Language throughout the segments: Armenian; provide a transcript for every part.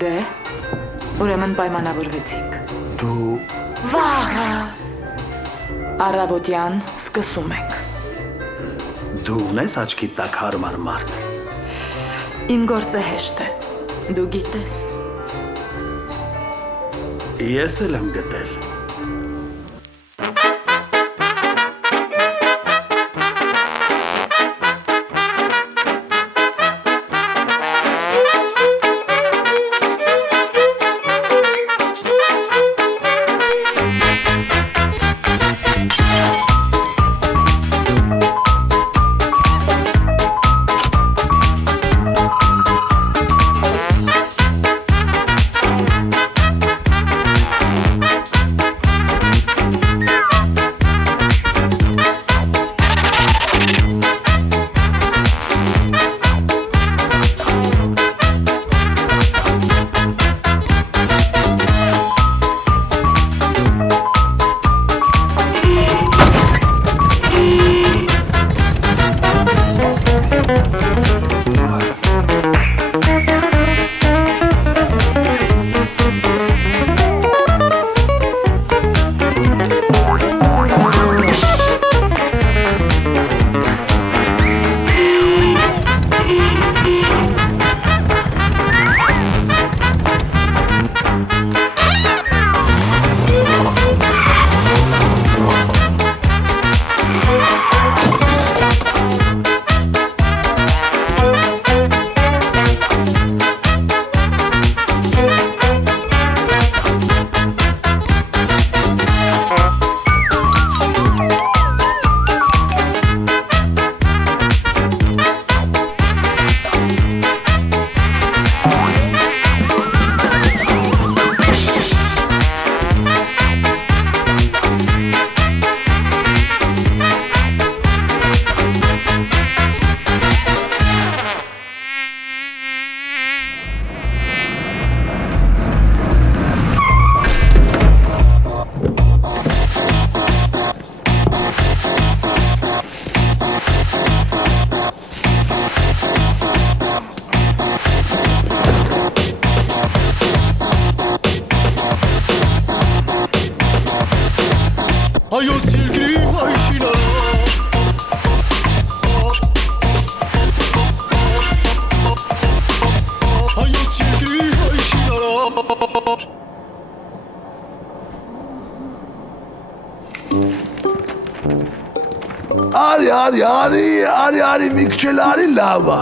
Դե, ուրեմն պայմանավորվեցինք։ Դու Վաղը առավոտյան սկսում ենք։ Դու ունես աչքի տակ հարմար մարդ։ Իմ գործը հեշտ է, դու գիտես։ Ես էլ եմ գտել։ Արի միքչելարի լավա։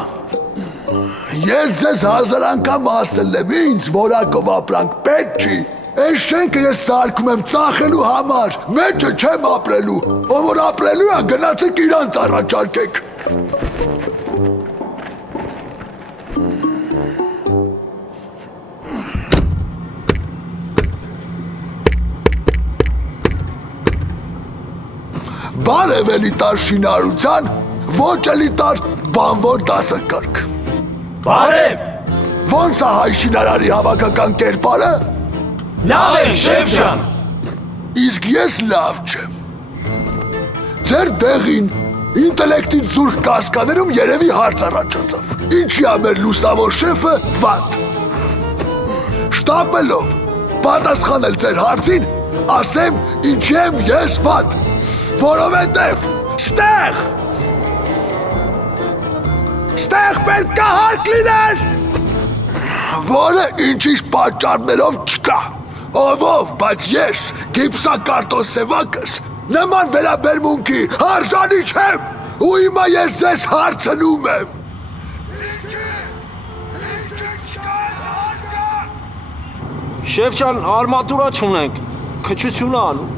Ես ձեզ 1000 անգամ ասել եմ, ինձ որակով ապրանք պետք չի։ Այս շենքը ես սարքում եմ ծախելու համար, մեջը չեմ ապրելու։ Ով որ ապրելու է, գնացեք իրանց առաջարկեք։ Բարև էլիտար շինարարության, ոչ էլիտար բանվոր դասակարգ։ Բարև։ Ոնց է հայ շինարարի հավաքական կերպարը։ Լավ եմ, շեֆ ջան։ Իսկ ես լավ չեմ։ Ձեր դեղին ինտելեկտից զուրկ կասկաներում երևի հարց առաջացավ։ Ինչի է մեր լուսավոր շեֆը վատ։ Շտապելով պատասխանել ձեր հարցին, ասեմ ինչի եմ ես վատ։ Որովհետև ստեղ պետք է հարկ լիներ, որը ինչ-ինչ պատճառներով չկա, ովով, բայց ես գիպսակարտոն սևակս նման վերաբերմունքի արժանի չեմ, ու հիմա ես ձեզ հարցնում եմ։ Շեֆ ջան, արմատուրա չունենք, քչություն անում։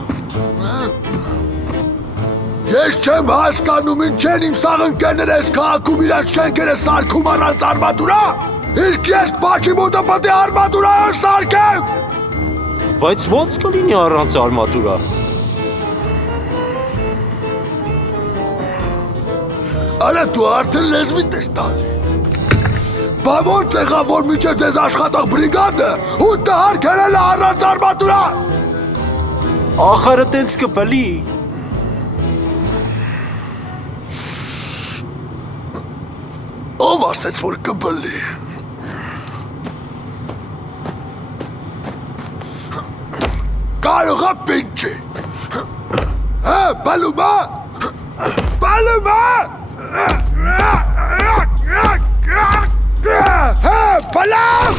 Ես չեմ հասկանում ինչ են իմ սաղընկերները այս քաղաքում իրաց շենքերը սարքում առանց արմատուրա, իսկ ես բաչի մոտը պետք է արմատուրա սարքեմ։ Բայց ո՞նց կլինի առանց արմատուրա։ Արա դու արդեն լեզվիդ ես տալի։ Բա ո՞նց եղավ, որ մինչև ձեզ աշխատող բրիգադը ու տահարկել է առանց արմատուրա։ Ախարը տենց կպլի։ Ով ասեց, որ կբլի։ կարող է պինչի։ Բալումա։ Բալումա։ Բալամ։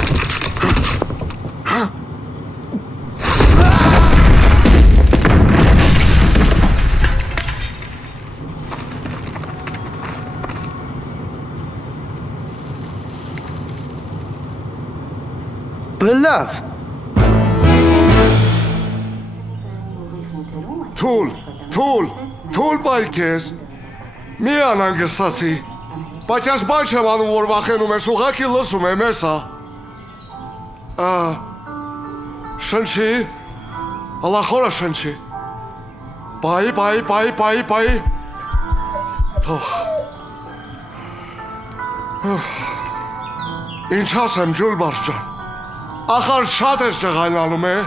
Բլավ։ Թուլ բայ քեզ։ Մի անհանգստացի։ Բայց ես բան չեմ անում, որ վախենում ես, ուղղակի լսում եմ ես, հա։ Շնչի։ Ալախորը շնչի։ Բայ։ Թող։ Ինչ ասեմ, Ջուլբարս ջան։ Ախար շատ ես ջղայնանում է։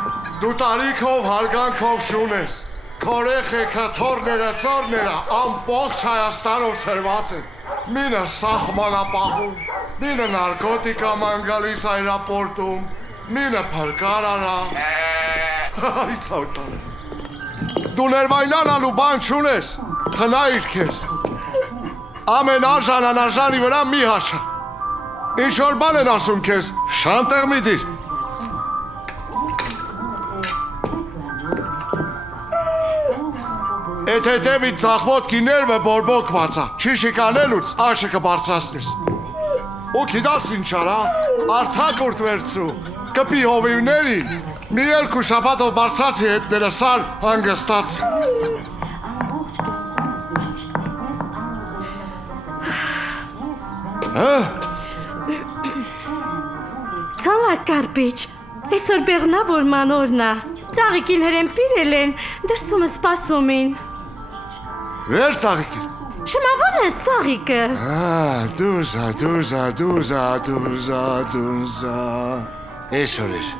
Դու տարիքով, հարգանքով շուն ես։ Քորեխեքը, թորները, ծորները ամբողջ Հայաստանով ծրված են։ Մինը սահմանապահում, մինը նարկոտիկա ման գալիս այրապորտում, մինը փրկարարա։ Իցավտան է։ Դու ներվայնանալու բան չունես, խնայիր քեզ։ Ամեն արժան անարժանի վրա մի հաշա։ Ինչ որ բան են ասում քեզ, շանտեղ մի դիր։ Էդ հետևից ծախվոտքի ներվը բորբոքված է, չի շիկանելուց աշը կբարձրացնես։ Ու գիտաս ինչ արա, արձակուրդ վերցրու, կպի հովիվներին, մի երկու շաբաթով բարձրացի հետները սար հանգստաց։ Ցալակ կարպիչ, այսօր բեղնավոր մանորնա, ծաղիկին հրեն պիրել են, դրսումը սպասում են։ Վեր ծաղիկին։ Շմավոն ես ծաղիկը։ Դուզա։ Այսօր էր։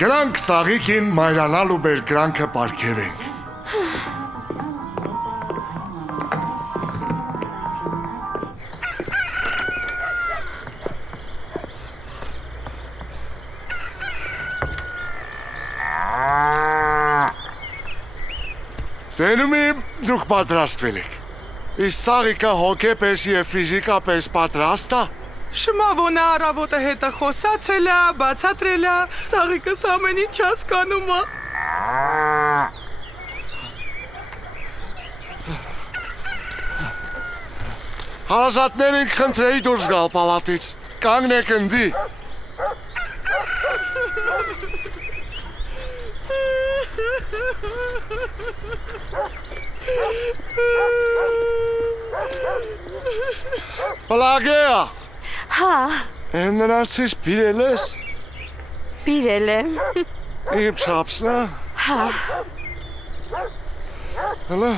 Գրանք ծաղիկին մայրանալու բեր գրանքը պարգևենք։ Տենում իմ դուք պատրաստվել եք։ Իսկ ծաղիկը հոգեպես և ֆիզիկապես պատրաստ է։ Շմավոնը առավոտը հետը խոսացել է, բացատրել է, ծաղիկս ամեն ինչ հասկանում է։ Հարազատներին խնդրեի դուրս գալ պալատից, կանգնեք ընդի։ Պլագեա։ Հա, Նրանցից պիրել ես։ պիրել եմ։ Իմ չապսն է։ Հա, Հլա։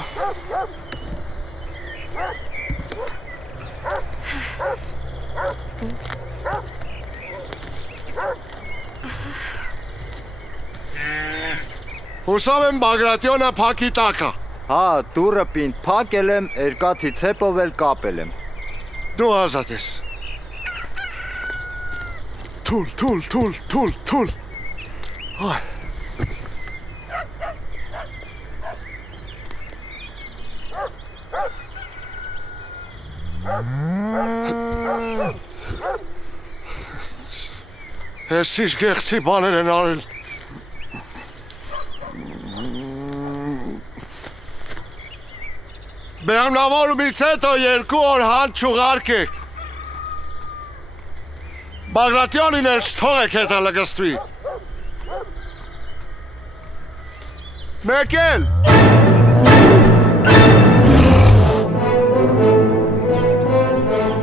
Հուսով եմ Բագրատյոնը փակի տակա։ Հա, դուրը պինդ փակել եմ, երկաթի ցեպով էլ կապել եմ։ Դու ազատ ես։ Թուլ։ Այ։ Ես ինչ գեղցի բաներ են արել։ Բեղմնավորումից հետո 2 օր հանց չուղարկեք։ Բագրատյոնին էլ չթողեք հետը լգստվի։ Մեկ էլ։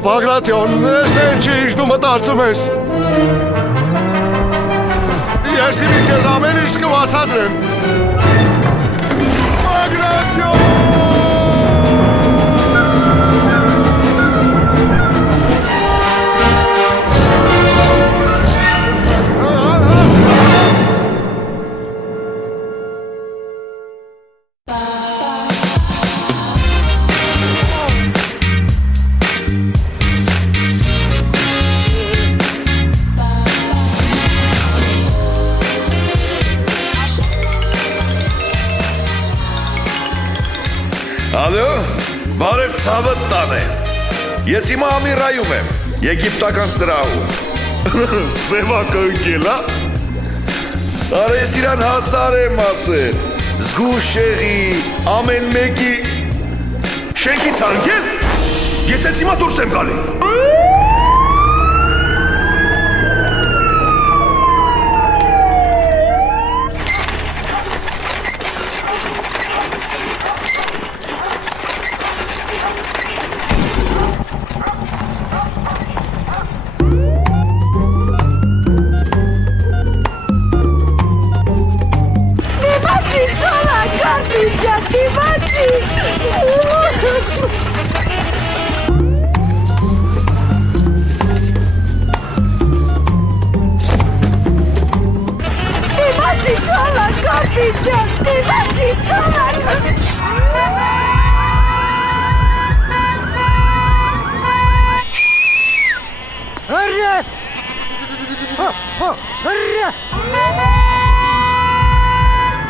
Բագրատյոն, ես ինչի ինչ դու մտածում ես։ Ես իմ քեզ ամեն ինչ կբացատրեմ։ Բագրատյոն! Բարև ցավը տանե։ Ես հիմա Ամիրայում եմ, եգիպտական սրահում։ Սևակը ընկել, հա։ Արես իրան հասար եմ ասել, զգուշ եղի, ամեն մեկի շենքից հանգել, ես ես հիմա դուրս եմ գալի։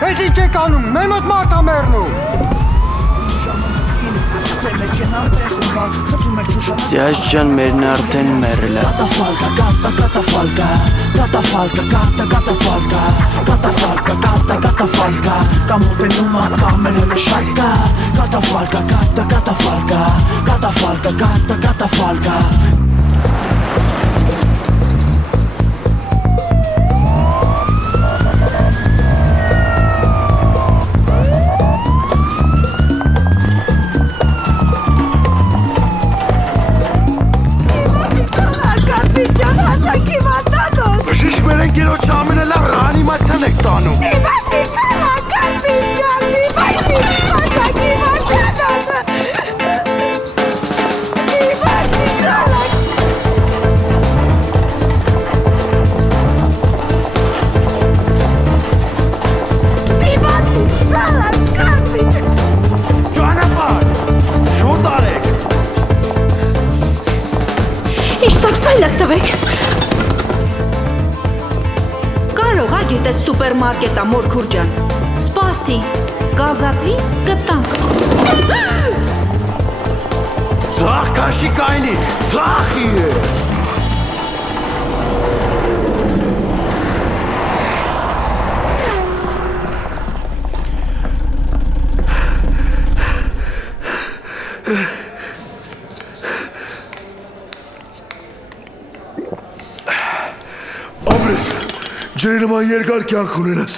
Այդ ինչ եք անում, մենոտ մարդ ա մեռնում։ Ձյազ ջան, մերն արդեն մեռել է։ Սուպերմարկետ ամոր քուրջան։ Սպասի, կազատվի, կտանք։ Ձախ կաշի կայնի, ձախի է։ Ամրես, ջրի նման երկար կյանք ունենաս։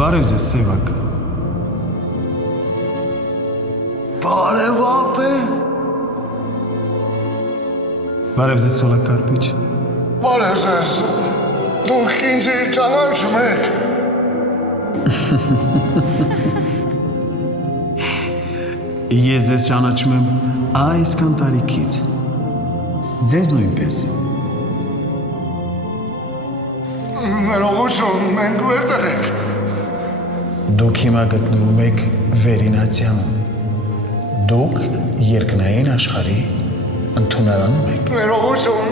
Բարև ձեզ, Սևակ։ Բարև ապե։ Բարև ձեզ, Սոլակարպիչ։ Բարև ձեզ, դուք ինձ ճանաչում եք։ Ես ձեզ ճանաչում եմ այսքան տարիքից։ Ձեզ նույնպես։ Ներողություն, մենք վերտեղ ենք։ Դուք հիմա գտնվում եք Վերինացիանում։ Դուք երկնային աշխարհի ընդունարանում եք։ Ներողություն,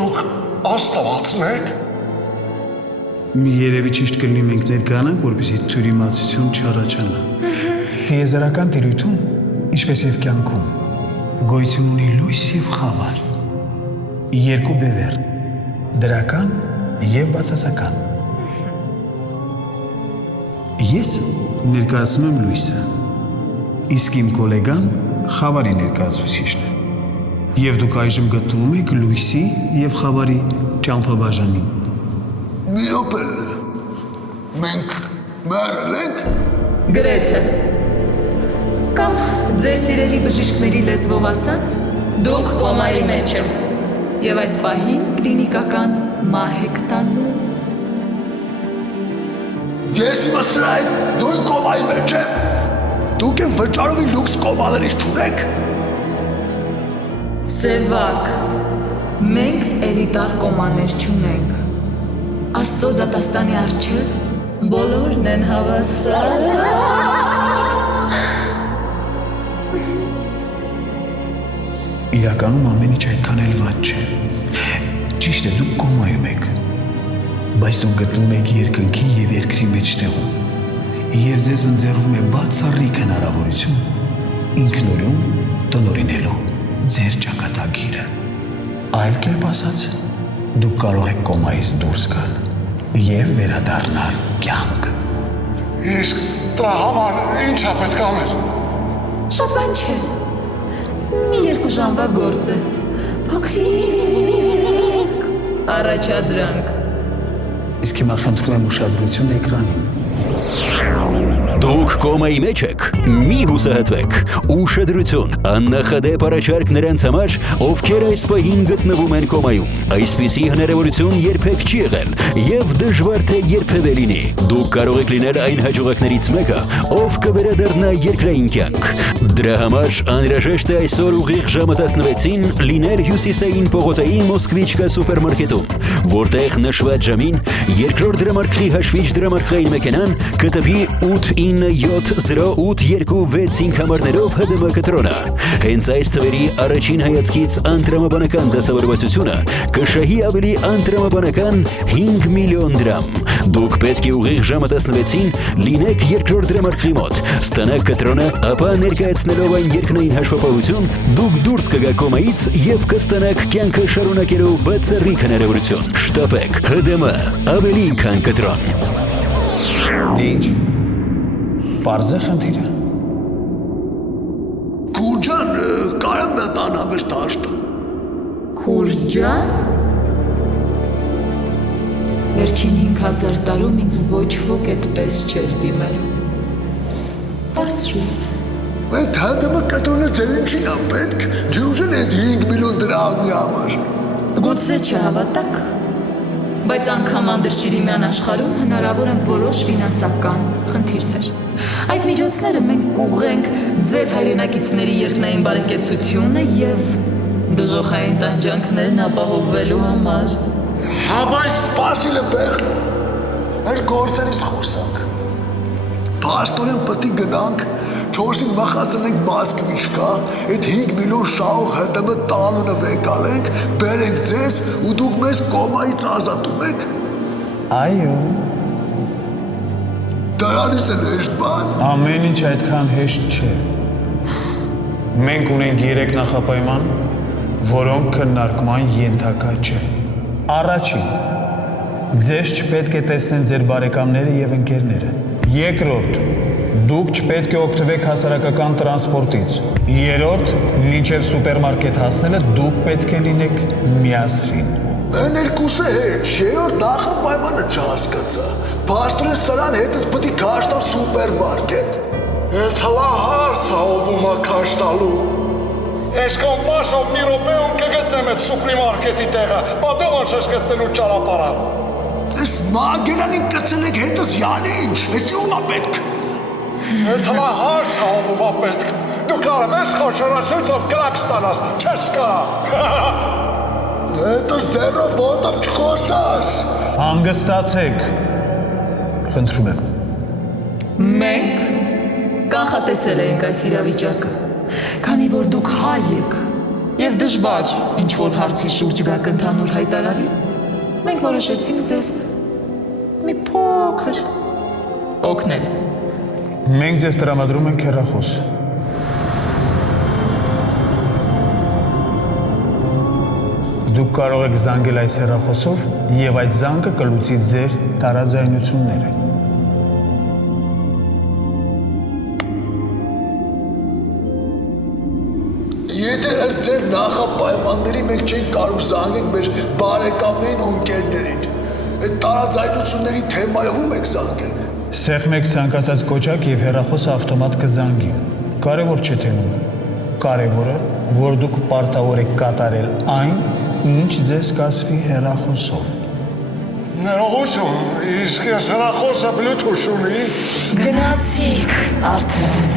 դուք աստվածն եք։ Երևի ճիշտ կլինի մենք ներկանանք, որպեսզի թյուրիմացություն չառաջանա։ Տիեզերական տիրույթում, ինչպես եւ կյանքում, գոյություն ունի լույս եւ խավար։ Երկու բևեռ՝ դրական եւ բացասական։ Ես ներկայացնում եմ լույսը, իսկ իմ գոլեգան խավարի ներկայացուցիչն է։ Եվ դուք այժմ գտնվում եք լույսի եւ խավարի ճամփաբաժանին։ Մի րոպե, մենք մեռել ենք։ Գրեթե։ Կամ ձեր սիրելի բժիշկների լեզվով ասած, դուք կոմայի մեջ եք եւ այս պահին կլինիկական մահ եք տանում։ Ես իմը սրա այդ նույն կոմայի մեջ եմ։ Դուք են վճարովի լուքս կոմաներից չունեք։ Սևակ, մենք էլիտար կոմաներ չունենք։ Աստծո դատաստանի առջև բոլորն են հավասար։ Իրականում ամեն ինչ այդքան էլ վատ չէ։ Ճիշտ է, դուք կոմայում եք, բայց դուք գտնվում եք երկնքի եւ երկրի մեջտեղում, եւ ձեզ ընձեռվում է բացառիկ հնարավորություն ինքնուրույն տնօրինելու ձեր ճակատագիրը։ Այլ կերպ ասած, դուք կարող եք կոմայից դուրս գալ եւ վերադառնալ կյանք։ Իսկ դրա համար ինչ է պետք անել։ Շատ բան չէ։ Մի 2 ժամվա գործ է։ Փոքրիկ առաջադրանք։ Իսկ հիմա խնդրում եմ ուշադրություն էկրանին։ Դուք կոմայի մեջ եք, մի հուսահատվեք, ուշադրություն, աննախադեպ առաջարկ նրանց համար, ովքեր այս պահին գտնվում են կոմայում, այսպիսի հնարավորություն երբեք չի եղել և դժվար թե երբևէ լինի, դուք կարող եք լինել այն հաջողակներից մեկը, ով կվերադառնա երկրային կյանք, դրա համար անհրաժեշտ է այսօր ուղիղ ժամը 16-ին լինել հյուսիսային պողոտայի Մոսկվիչկա սուպերմարկետում, որտեղ նշված ժամին երկրորդ դրամարկղի հաշվիչ դրամարկղային մեքենան կտպի 8970826 համարներով ՀԴՄ կտրոնը։ Հենց այս թվերի առաջին հայացքից անտրամաբանական դասավորվածությունը կշահի ավելի անտրամաբանական 5 միլիոն դրամ։ Դուք պետք է ուղիղ ժամը 16-ին լինեք երկրորդ դրամարկղի մոտ, ստանաք կտրոնը, ապա ներկայացնելով այն երկնային հաշվապահություն, դուք դուրս կգաք կոմայից եւ կստանաք կյանքը շարունակելու բացառիկ հնարավորություն։ Շտապեք, ՀԴՄ, ավելի քան կտրոն։ Դե ինչ, պարզ է խնդիրը։ Քուրջան, կարամ նա տան ամես տաշտը։ Քուրջան։ Վերջին 5000 տարում ինձ ոչ ոք այդպես չէր դիմել։ Հարցրու։ Այդ ՀԴՄ կտրոնը ձեր ինչին ա պետք, ջուժն այդ 5 միլիոն դրամի համար։ Գուցե չհավատաք, բայց անգամ Անդրշիրիմյան աշխարհում հնարավոր են որոշ ֆինանսական խնդիրներ։ Այդ միջոցները մենք կուղենք ձեր հայրենակիցների երկնային բարեկեցությունը եւ դժոխային տանջանքներն ապահովելու համար։ Հա, բայց սպասիլը բեղն, մեր գործերից խոսանք։ Պաստորեն պտի գնանք, 4-ին մախացնենք Մոսկվիչկա, այդ 5 միլիոն շահող ՀԴՄ տանունը վեկալենք, բերենք ձեզ ու դուք մեզ կոմայից ազատում եք։ Այո։ Դրանից էլ հեշտ բան։ Ամեն ինչ այդքան հեշտ չէ։ Մենք ունենք 3 նախապայման, որոնք քննարկման ենթակա չեն։ Առաջին, ձեզ չպետք է տեսնեն ձեր բարեկամները եւ ընկերները։ Երկրորդ, դուք չպետք է օգտվեք հասարակական տրանսպորտից։ Երրորդ, մինչև սուպերմարկետ հասնելը դուք պետք է լինեք միասին։ Այն երկուսը հետ, երրորդ նախապայմանը չհասկացա։ Պաստորեն սրան հետս պտի քաշ տամ սուպերմարկետ։ Ერთ հլա հարց ա ով ա քաշ տալու։ Այս կոմպասով մի րոպեում կգտնեմ այդ սուպերմարկետի տեղը, բա ոնց ես գտնելու ճանապարհը։ Այս մագելանին կծել եք հետս յանինչ, ես ում ա պետք։ Այդ հլա հարց ա ով ա պետք։ Դու կարող ես խոշորացույցով կրակ ստանաս, չես կարա։ Հետս ձեռով ոտով չխոսաս։ Հանգստացեք, խնդրում եմ։ Մենք կանխատեսել ենք այս իրավիճակը, քանի որ դուք հայ եք եւ դժվար ինչ-որ հարցի շուրջ գաք ընդհանուր հայտարարի, մենք որոշեցինք ձեզ մի փոքր օգնել։ Մենք ձեզ տրամադրում ենք հեռախոս։ Դուք կարող եք զանգել այս հեռախոսով եւ այդ զանգը կլուծի ձեր տարաձայնությունները։ Եթե ըստ ձեր նախապայմանների մենք չենք կարող զանգենք մեր բարեկամներին ու ընկերներին, այդ տարաձայնությունների թեմայով ում եք զանգել։ Սեղմեք ցանկացած կոճակ եւ հեռախոսը ավտոմատ կզանգի։ Կարևոր չէ թե ում։ Կարևորը, որ դուք պարտավոր եք կատարել այն, ինչ ձեզ կասվի հեռախոսով։ Ներողություն, իսկ ես հեռախոսը Bluetooth ունի։ Գնացիք արդեն։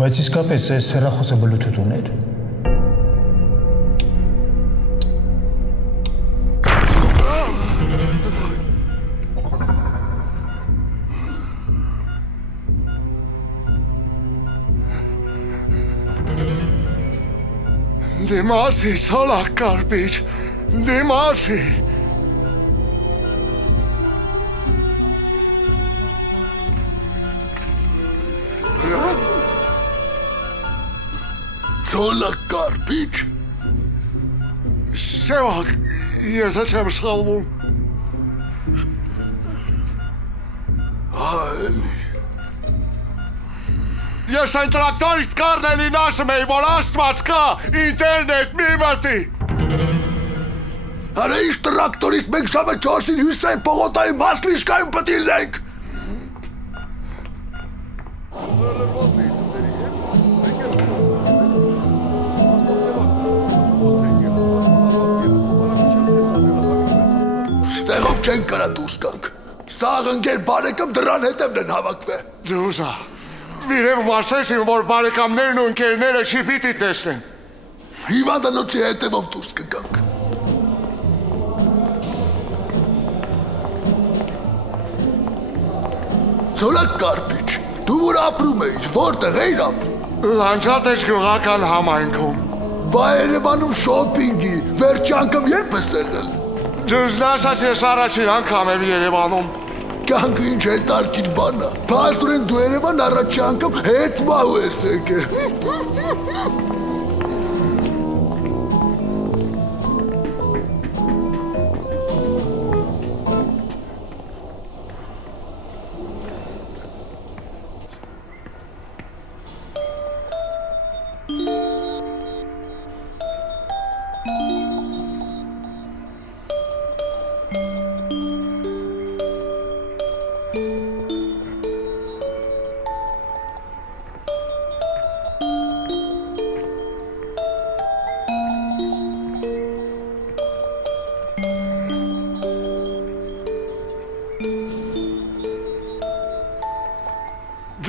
Բայց իսկապես այս հեռախոսը Bluetooth ուներ։ Դիմացի, ցոլակ կարպիչ, դիմացի։ Ցոլակ կարպիչ։ Սևակ, եթե չեմ սխալվում։ Այլի։ Ես այն տրակտորից կարնելին ասում էի, որ աստված կա, ինտերնետ մի մտի։ Արա ինչ տրակտորից մենք ժամը 4-ին Հյուսեյն պողոտայի մասլիշկայում պտի լենք։ Ստեղով չենք կարա դուրս կանք։ Սաղ ընկեր բարեկամ դրան հետևն են հավակվե։ Դուզա, վիրև ասեցին, որ բարեկամներն ու ընկերները չի պիտի տեսնեն։ Հիվանդանոցի հետևով դուրս կգանք։ Ցոլակ կարպիչ, դու որ ապրում էիր, որտեղ էիր ապրում։ Լանջատեջ գյուղական համայնքում։ Բա Երևանում շոփինգի, վերջի անգամ երբ ես եղել։ Դուզ ասաց ես առաջին անգամ եմ Երևանում։ Կանք ինչ հետարքիր բան է։ Փաստորեն դու Երևան առաջի անգամ հետ մահու ես եկել։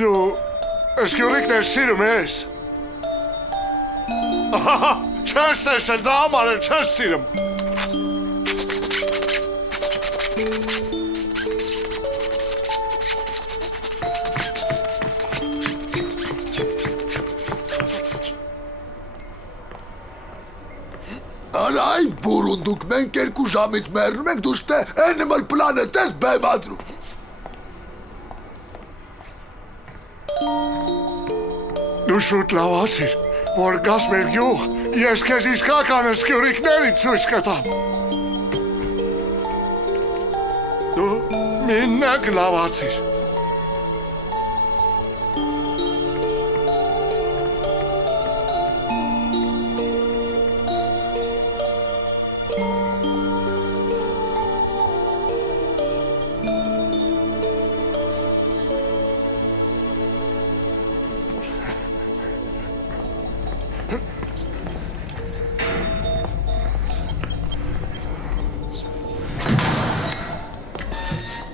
Դու սկյուրիկներ սիրում ես։ Չես տեսել, դա համար էլ չես սիրում։ Արա այ բուրունդուկ, մենք 2 ժամից մեռնում ենք, դու ստե Animal Planet ես բեմադրում։ Դու շուտ լավացիր, որ գաս մեր գյուղ, ես քեզ իսկական սկյուրիկներից ցույց կտամ։ Դու մինակ լավացիր։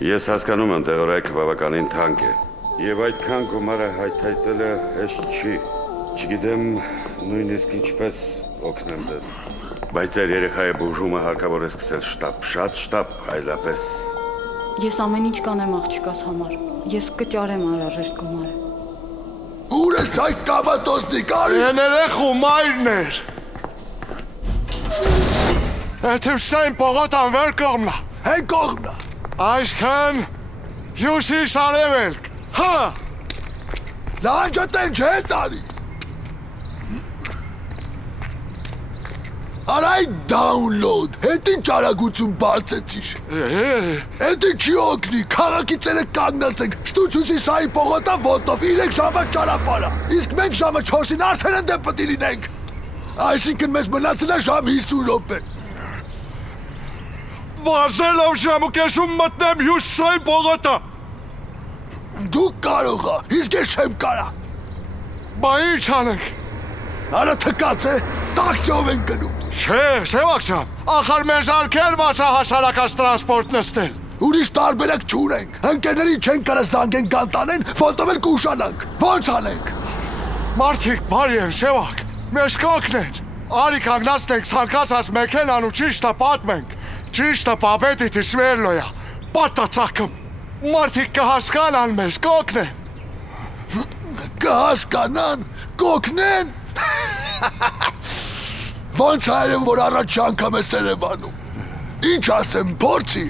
Ես հասկանում եմ տեղորայքը բավականին թանկ է։ Եվ այդքան գումարը հայթայթելը հեշտ չի։ Չգիտեմ նույնիսկ ինչպես օգնեմ դες։ Բայց այդ երեխայի բուժումը հարկավոր է սկսել շտապ, շատ շտապ, այլապես։ Ես ամեն ինչ կանեմ աղջիկաս համար։ Ես կճարեմ անհրաժեշտ գումարը։ Ուր ես այդ կամատոսնի կարի։ Երեխու մայրն էր։ Այդ Հյուսեյն պողոտան վեր կողմնա։ Հեն կողմնա։ Այսքան հյուսիս արևելք, հա։ Լանջատեն չէ տարի։ Արայ դաունլոդ, հետ ինչ արագություն բարձեցիր։ Հետ ինչի օգնի, քաղաքիցերը կանգնած ենք, շտուցուսի սայի պողոտա ոտով 3 ժամը ճարապարա, իսկ մենք ժամը 4-ին արդեն ընդ է պտի լինենք։ Այսինքն մեզ մնացել է ժամ 50 րոպե։ Վազելով ժամուկեսում մտնեմ Հյուսեյն պողոտա։ Դու կարող ա, իսկ ես չեմ կարա։ Բա ինչ անենք։ Արա թկած է, տաքսիով են գնում։ Չէ, Սևակ ջան, ախար մեզ արկել մասա հասարակած տրանսպորտ նստել։ Ուրիշ տարբերակ չունենք։ Ընկերներին չեն կարա զանգեն կանտանեն, ֆոտով էլ կուշանանք։ Ոնց անենք։ Մարդիկ բարի են, Սևակ, մեզ կօգնեն։ Արի կանգնացնենք ցանկացած մեքենան ու ճիշտը պատմենք։ Ճիշտը պապետիթի Սվերլոյա, պատտացակում։ Մարդիկ կհասկանան մեզ, կօգնեն։ Կհասկանան, կօգնեն։ Ոնց հայրեմ, որ առաջ անգամ է Սերևանում։ Ինչ ասեմ, փորձի։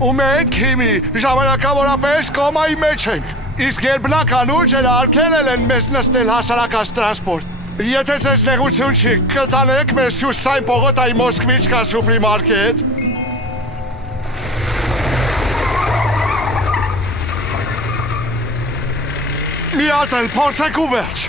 Ու մենք հիմի ժամանակավորապես կոմայի մեջ ենք։ Իսկ երբնական ուժերը արգելել են մեզ նստել հասարակած տրանսպորտ։ Եթե ձեզ նեղություն չի, կտանեք մեզ Հյուսային պողոտայի Մոսկվիչկա սուպրիմարկետ։ Մի հատ էլ փորձեք ու վերջ։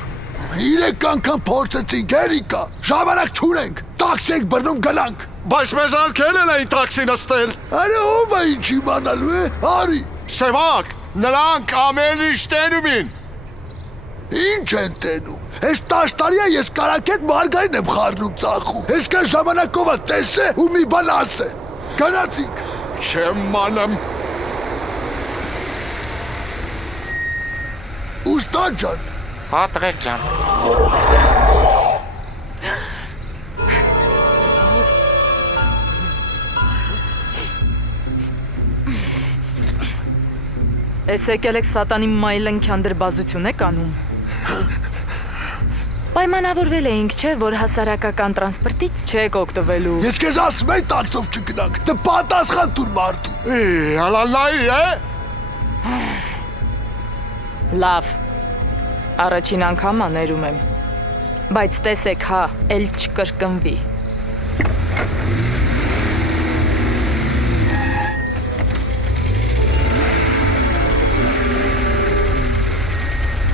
3 անգամ փորձեցինք, Էրիկա, ժամանակ չունենք, տաքսի ենք բռնում գնանք։ Բայց մեզ արգելել էին տաքսի նստել։ Արա ով է ինչ իմանալու է, արի։ Սևակ, նրանք ամեն ինչ տենում են։ Ինչ են տենում, ես 10 տարի է ես կարակետ մարգարին եմ խառնում ծախում, ես կան ժամանակով է տեսե ու մի բան ասե, գնացինք։ Չեմ մանեմ։ Ուստան ջան։ Հա տղեկ ջան։ Ես եկել եք սատանի մայլենքյան դրբազություն եք անում։ Պայմանավորվել էինք, չէ, որ հասարակական տրանսպորտից չեք օգտվելու։ Ես քեզ ասում եմ տաքսով չգնանք, դե պատասխան տուր մարդու։ Հալալայի է։ Լավ։ Առաջին անգամ աներում եմ։ Բայց տեսեք, հա, էլ չկրկնվի։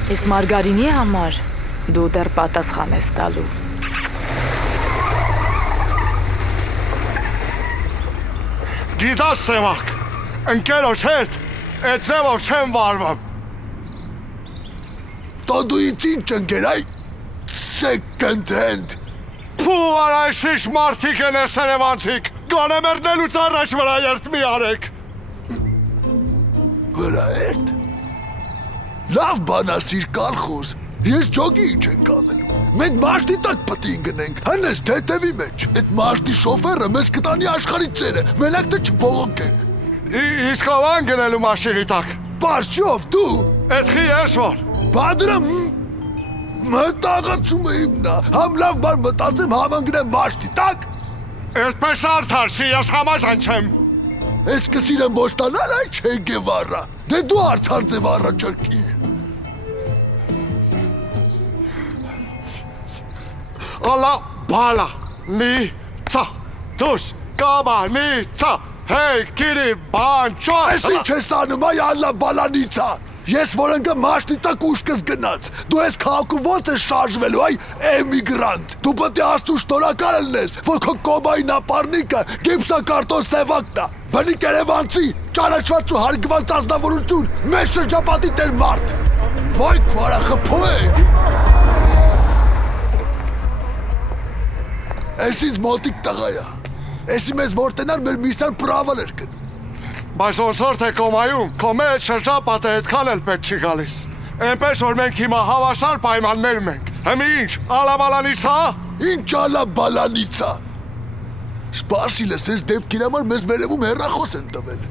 Իսկ Մարգարինի համար դու դեռ պատասխան ես տալու։ Գիտաս Սևակ, ընկերոջ հետ այդ ձևով չեմ վարվում։ Տո դու ինձ ինչ ընկեր, այ second hand։ Փու արայշիշ մարդիկ են ես Երևանցիք, գոնե մերնելուց առաջ վրա երդ մի արեք։ Վրա երդ։ Լավ բան ասիր կալխոս, ես ջոգի ինչ ենք անելու։ Մենք մաշտի տակ պտին գնենք, հնես թեթևի մեջ։ Այդ մաշտի շոֆերը մեզ կտանի աշխարհի ծերը, մենակ դե չբողոքենք։ Իսկ ով են գնելու մաշինի տակ։ Պարչով դու։ Էդ խի ես որ։ Բա դրա մտածումը իմն է, համ լավ բան մտածեմ, համ ընկնեմ մաշտի տակ։ Այդպես արդար չի, ես համաձայն չեմ։ Ես կսիրեմ ոստանալ այ Չէ Գևարա, դե դու արդար ձև առաջարկի։ Ալա բալա նիցա, դուս կաբանիցա, հեյ կիրի բանչո։ Ես ինչ ես անում, այ ալա բալանիցա։ Ես որ ընկը մաշտի տակ ուշկս գնաց, դու ես քաղաքում ոնց ես շարժվելու, այ էմիգրանտ։ Դու պետք է աստու շնորհակալ լինես, որ քո կոմայի նապարնիկը գիպսակարտոն Սևակն է, բնիկ Երևանցի, ճանաչված ու հարգված ազնվորություն, մեծ շրջապատի տեր մարդ։ Վայ քո արախփո է։ Ես ինձ մոտիկ տղա է։ Եսի մեզ որտենար մեր միսան պրավալ էր գնում։ Բայց ոնց որ թե կոմայում, քո մեջ շրջապատը այդքան էլ պետք չի գալիս։ Էնպես որ մենք հիմա հավասար պայմաններում ենք։ Հեմի ինչ, ալաբալանիցա։ Ինչ ալաբալանիցա։ Սպասի լսես դեպքին համար մեզ վերևում հեռախոս են տվել։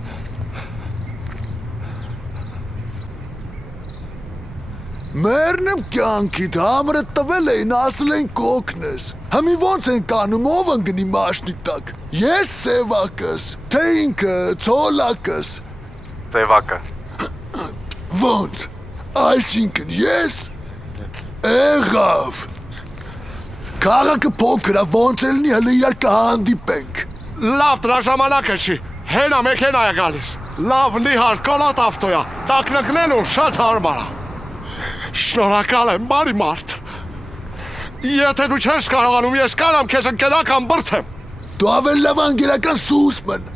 Մերն եմ կյանքիդ համրը տվել էին, ասել են կօգնես։ Համի ոնց են կանում, ով ընգնի մաշնի տակ։ Ես Սևակս, թե ինքը Ցոլակս։ Սևակը։ Ոնց, այսինքն ես եղավ։ Քաղաքը փոքր է, ոնց ելնի հլը իրար կհանդիպենք։ Լավ դրա ժամանակը չի, հենա մեքենա է գալիս։ Լավ նիհար կոլատ ավտոյա, տակնկնելու շատ հարմար է։ Շնորհակալ եմ, բարի մարդ։ Եթե դու չես կարողանում, ես կարամ քեզ ընկերական բրդեմ։ Դու ավել լավ անգերական սուսմն։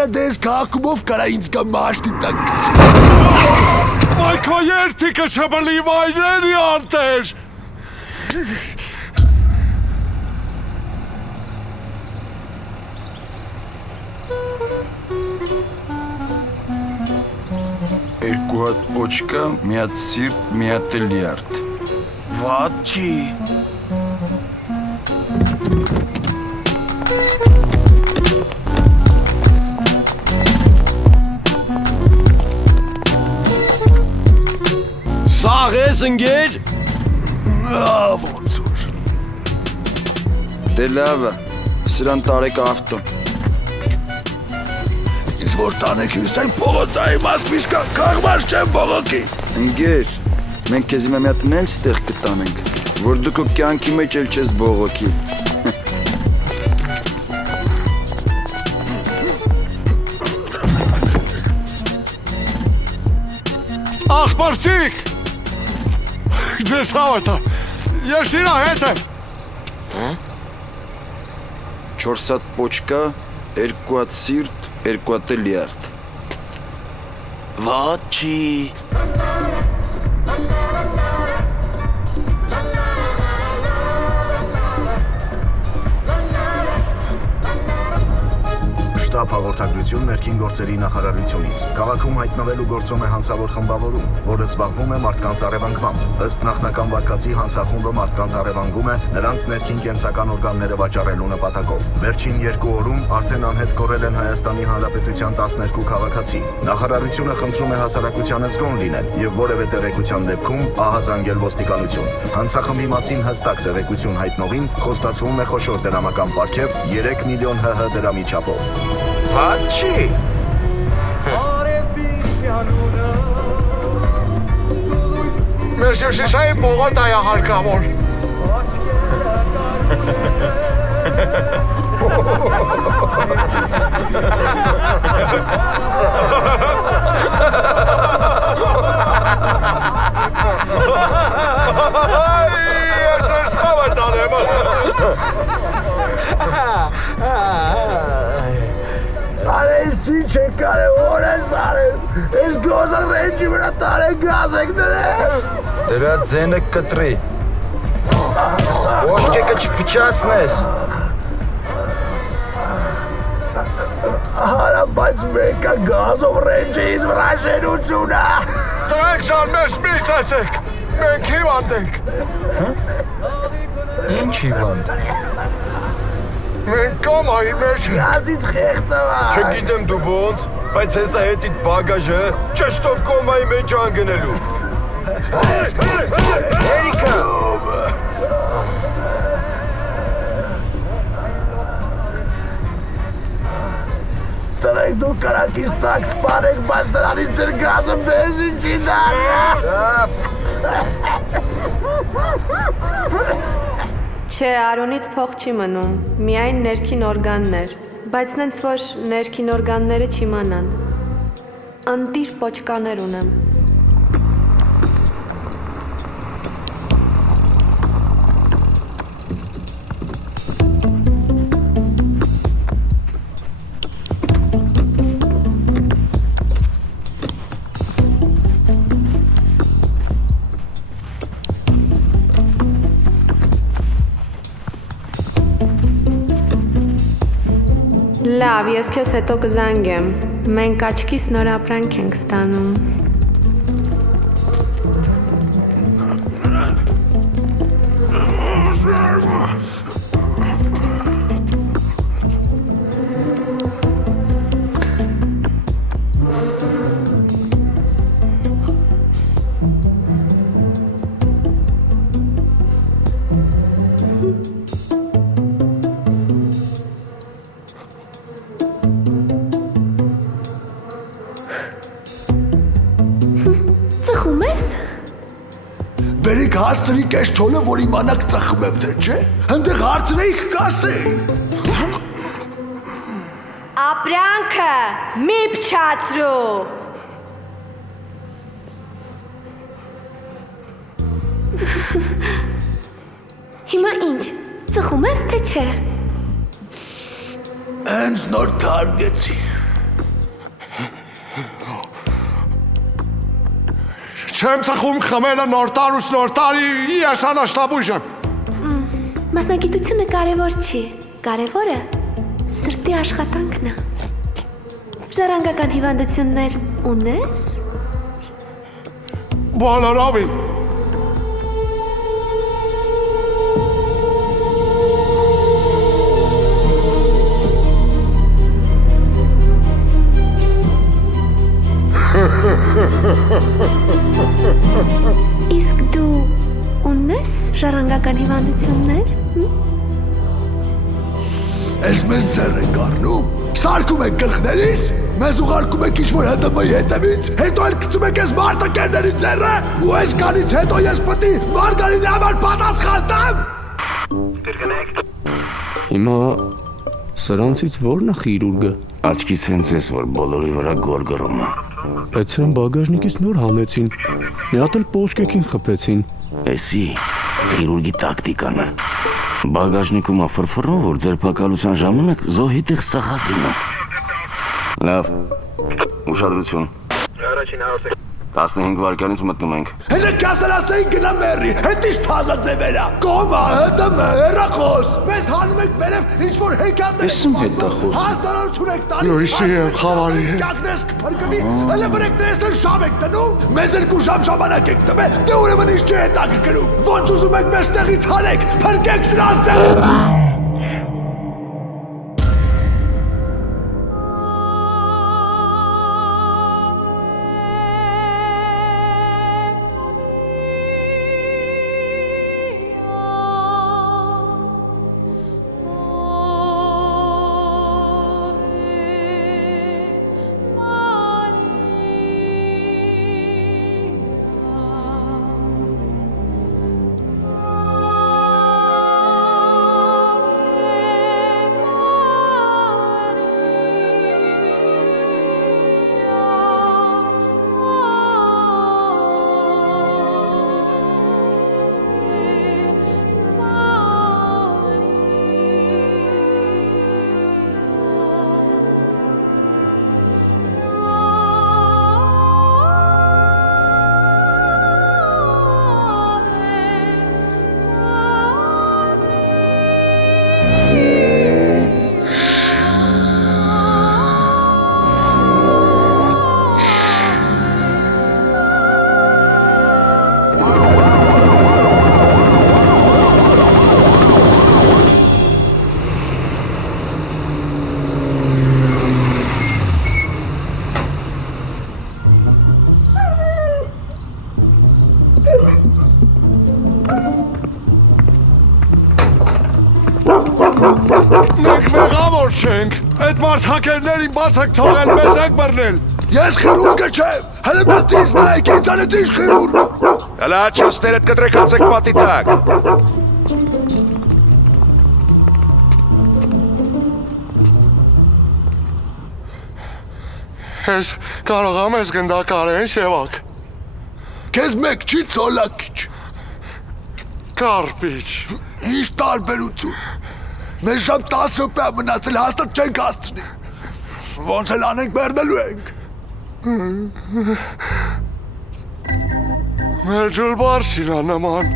Գարը դես կաղկումով կարա ինձ կա մաշտի տակ գցի։ Մայքո երդիկը չբլի վայրերի անտեր։ Երկու հատ օչկա, մի հատ սիրտ, մի հատ լյարդ։ Վատ չի։ Սաղ ես ընգեր։ Ոնց որ։ Դե լավ է, սրան տարեք ավտոն։ Ինձ որ տանեք հյուսեն պողոտայի մասպիշկա կաղմար չեմ բողոքի։ Ընգեր, մենք քեզ մի հատ նենց ստեղ կտանենք, որ դու քո կյանքի մեջ էլ չես բողոքի։ Աղբարցիկ։ Ձեզ հավատա, ես իրա հետ եմ։ 4 հատ պոչկա, 2 հատ սիրտ, 2 հատ լյարդ։ Վատ չի։ Շտաբ հաղորդագրություն ներքին գործերի նախարարությունից։ Քաղաքում հայտնվելու գործում է հանցավոր խմբավորում, որը զբաղվում է մարդկանց առևանգմամբ։ Ըստ նախնական վարկածի հանցախումբը մարդկանց առևանգում է նրանց ներքին կենսական օրգանները վաճառելու նպատակով։ Վերջին 2 օրում արդեն անհետ կորել են Հայաստանի Հանրապետության 12 քաղաքացի։ Նախարարությունը խնդրում է հասարակությանը զգոն լինել եւ որևէ տեղեկության դեպքում ահազանգել ոստիկանություն։ Հանցախմբի մասին հստակ տեղեկություն հայտնողին խոստացվում է խոշոր դրամական պարգև 3 միլիոն ՀՀ դրամի չափով։ Վատ չի։ Մեր շիշայի պողոտ այա հարկավոր։ Արես ինչ է կարևոր ես արել, ես գոզը ռենջի վրա տարեն գազ եք դրել։ Դրա ձենը կտրի։ Ոշկեկը չպիչացնես։ Արա, բայց մեկը գազով ռենջից վրա շենությունը։ Տրեք ժան մեզ մի ծեցեք, մենք հիվանդ ենք։ Ինչ հիվանդ։ Մենք կոմայի մեջ ենք։ Գազից խեղտվա։ Չգիտեմ դու ոնց, բայց հեսա հետիտ բագաժը ճշտով կոմայի մեջ անգնելու։ Երիկը։ Տրեք դու կարակից տակ սպանեք, բայց դրանից ձեր գազը բենզին չի դառնա։ Չէ, Արոնից փող չի մնում, միայն ներքին օրգաններ, բայց նենց որ ներքին օրգանները չիմանան։ Ընտիր պոչկաներ ունեմ։ Լավ, ես քեզ հետո կզանգեմ։ Մենք աչքիս նոր ապրանք ենք ստանում։ Բերիք հարցրիք այս չոլը, որ իմանաք ծխում եմ թե չէ, հնդեղ հարցրեիք կասեի։ Ապրանքը մի փչացրու։ Հիմա ինչ, ծխում ես թե չէ։ Հենց նոր թարգեցի։ Չեմ ծխում խմելը նոր տարուց նոր տարի, ես անաշտաբույժ եմ։ Մասնագիտությունը կարևոր չի, կարևորը սրտի աշխատանքն է։ Ժառանգական հիվանդություններ ունես։ Բոլորովին։ Իսկ դու ունես ժառանգական հիվանդություններ։ Ես մեզ ձեռ ենք առնում, սարկում եք գլխներից, մեզ ուղարկում եք ինչ-որ ՀՏՄ-ի հետևից, հետո էլ գցում եք ես մարտակերների ձեռը, ու այս կանից հետո ես պտի Մարգարինի համար պատասխան տամ։ Հիմա սրանցից ո՞րն է խիրուրգը։ Աչքիս հենց ես, որ բոլորի վրա գորգռում է։ Բայց սրան բագաժնիկից նոր հանեցին, մի հատ էլ պոշկեքին խփեցին։ Էսի խիրուրգի տակտիկան է։ Բագաժնիկում افرفռում, որ ձերբակալության ժամանակ զոհի տեղ սախակն է։ Լավ, ուշադրություն։ 15 վայրկյանից մտնում ենք։ Հենը կասել ասեին գնա մերի, հետ իշ թազա ձևերա, կոմա, ՀՏՄ, հեռախոս, մեզ հանում եք վերև ինչ-որ հեքատներ։ Եսում հետ դա խոսում։ Հաստանություն եք տալի։ Լույսի եմ խավարի հետ։ Կակներս կփրկվի, հələ վրեկներս էլ շամ եք տնում, մեզ 2 ժամ ժամանակ եք տվել, դե ուրեմն ինչ չի հետաքրքրում, ոնց ուզում եք մեզ տեղից հանեք, փրկեք սրանց։ Մենք մեղավոր չենք, այդ մարդակերներին բաց եք թողել, մեզ եք բռնել։ Ես խիրուրգը չեմ, հələ մտից նայեք, ինձանից ինչ խիրուրգ։ Հələ աչքիցներդ կտրեքացեք պատի տակ։ Ես կարող եմ ես գնդակարեն շևակ։ Քեզ մեկ չի ծոլակիչ։ Կարպիչ։ Ինչ տարբերություն։ Մեզ ժամ 10 րոպե մնացել հաստատ չենք հասցնի։ Ոնց էլ անենք բերնելու ենք։ Մեր ջուլբարսին անման։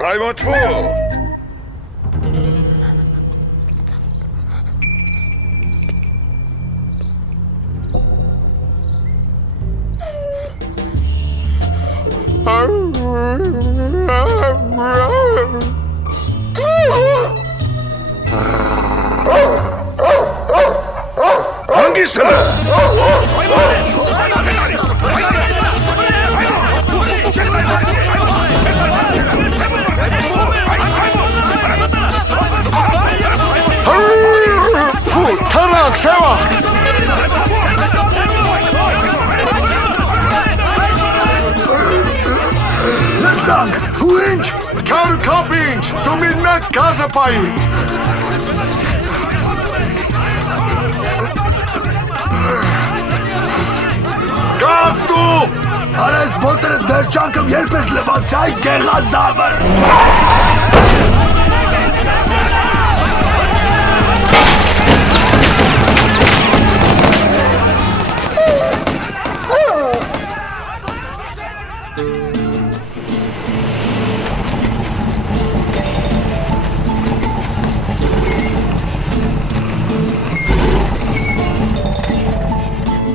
Ռայմոտ ֆո։ Հանգիստ Թռանք, սևա։ Նստանք, ու ինչ, Չար կապինչ, դու միննատ գազը պայի։ Գազ դու։ Արես ոտերդ վերջանքım երբ ես լվացայ գեղազավր։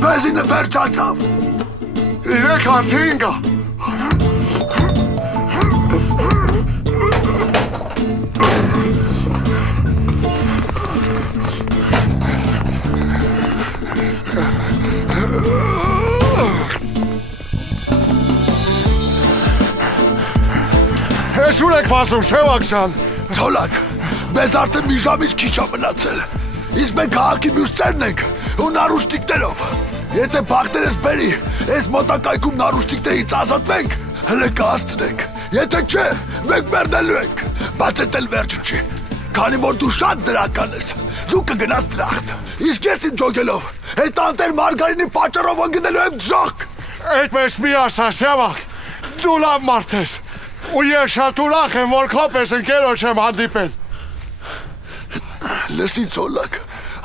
Բեզինը վերջացավ։ Իրեք անցինգա։ Ես ուր եք վասում, Սևակ ջան։ Ցոլակ, մեզ արդեն մի ժամից քիչ է մնացել։ Իսկ մենք քաղաքի մյուս ծերն ենք ու նարուշտիկներով։ Եթե բախտերս բերի, այս մոտակայքում նարուշտիկներից ազատվենք, հլը կհասցնենք։ Եթե չէ, մենք մեռնելու ենք։ Բայց էդ էլ վերջը չի։ Քանի որ դու շատ դրական ես, դու կգնաս դրախտ։ Իսկ ես իմ ջոգելով, այդ անտեր Մարգարինի պատճառով ընկնելու եմ ձախ։ Այդպես մի ասա, Սևակ, դու լավ մարդ ես։ Ու ես շատ ուրախ եմ, որ քոպես ընկերոջ եմ հանդիպել։ Լսի Ցոլակ,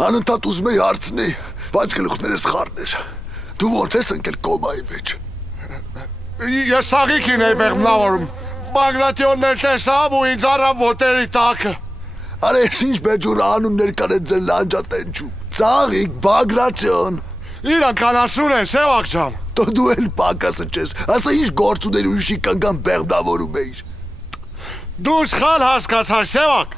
անընդհատ ուզում էի հարցնի, բայց գլուխներս խառներ։ Դու ո՞նց ես ընկել կոմայի մեջ։ Ես սաղիկին էի մեղմնավորում։ Բագրատիոններ տեսավ ու ինձ առավ ոտերի տակը։ Արա ես ինչ մեջուր անուններ կան այդ ձեր լանջատենչում։ Ծաղիկ, Բագրատիոն։ Իրանք անասուն են, Սևակ ջան։ Դու էլ պակասը չես, ասա ինչ գործ ուներ ուրիշի կանգան բեղմնավորում էիր։ Դու սխալ հասկացար, Սևակ։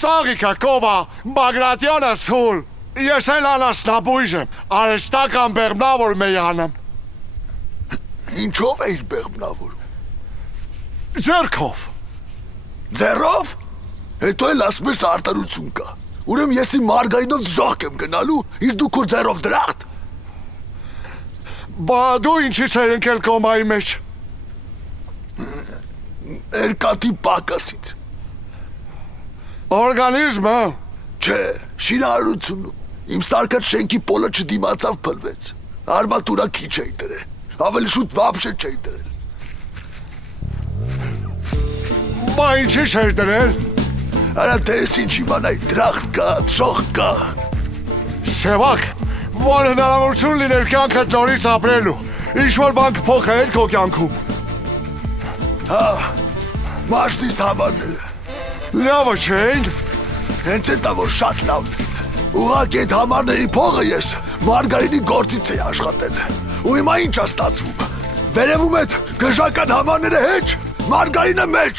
Ծաղիկը կովա, Բագրատիոնը ցուլ։ Ես էլ անասնաբույժ եմ, արեստական բեղմնավորում էի անում։ Ինչով էիր բեղմնավորում։ Ձեռքով։ Ձեռով։ Հետո էլ ասում ես արտարություն կա։ Ուրեմն ես իմ Մարգարինով ժախ եմ գնալու, իսկ դու քո ձեռով դրախտ։ Բա դու ինչից էր ընկել կոմայի մեջ։ Երկաթի պակասից։ Օրգանիզմը։ Չէ, շինարարությունում։ Իմ սարքած շենքի պոլը չդիմացավ փլվեց։ Արմատուրա քիչ էի դրել։ Ավելի շուտ վաբշե չէի դրել։ Բա ինչի՞ չէի դրել։ Արա թե ես ինչ իմանայի, դրախտ կա, շող կա։ Սևակ, որ հնարավորություն լիներ կյանքդ նորից ապրելու, ինչ-որ բան կփոխել քո կյանքում։ Հա, մաշտիս համարները։ Լավը չէին։ Հենց էտա որ շատ լավն են։ Ուղղակի այդ համարների փողը ես Մարգարինի գործից էի աշխատել։ Ու հիմա ինչ է ստացվում։ Վերևում այդ գժական համարները հեչ, Մարգարինը մեջ։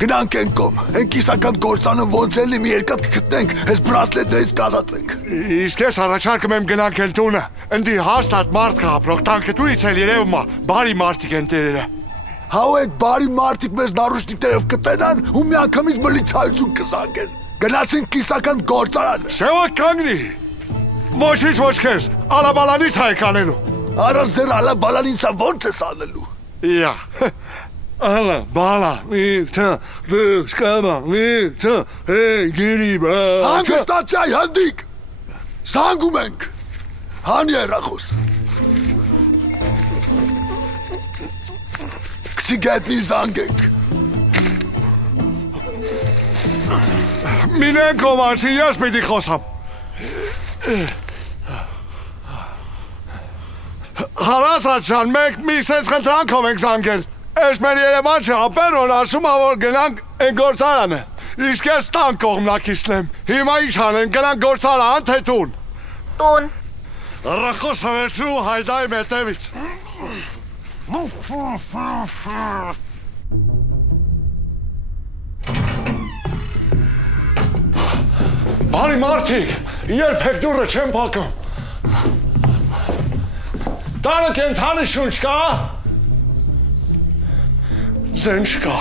Գնանք են կոմ, են կիսական գործանը ոնց էլի մի երկատ կգտնենք, ես բրասլետներից կազատվենք։ Իսկ ես առաջարկում եմ գնանք են տունը, ընդի հաստատ մարդ կա ապրող, տանքտուրից էլ երևում է, բարի մարդիկ են տերերը։ Հա ու այդ բարի մարդիկ մեզ նարուշտիկներով կտենան ու մի անգամից մլիցայություն կզանգեն։ Գնացինք կիսական գործարանը։ Սևակ կանգնի։ Ոչինչ ոչ քեզ, ալաբալանից հայք անելու։ Առանց ձեր ալաբալանիցա ոնց ես անելու։ Իա։ Ալա, բալա, միցա, դսկամա, միցա, գիրիբա։ Հանգստացյայ հանդիկ, սանգում ենք, հանի երախոսը։ Կցի գետնի զանգենք։ Մինեն կոմանցի, ես պիտի խոսամ։ Հարասատ ժան, մենք մի սենց խնդրանքով ենք զանգել։ Ես մեր երևան չէ, ապերոն ասում է, որ գնանք են գործարանը։ Իսկ ես տան կողմնակիցն եմ։ Հիմա ինչ անեն, գնանք գործարան, թե տուն։ Տուն։ Ռախոսը վերցու հայդայի մետևից։ Բարի մարդիկ, երբեք դուրը չեմ փակում։ Տանը կենթանի շունչ կա։ Ձեն չկա։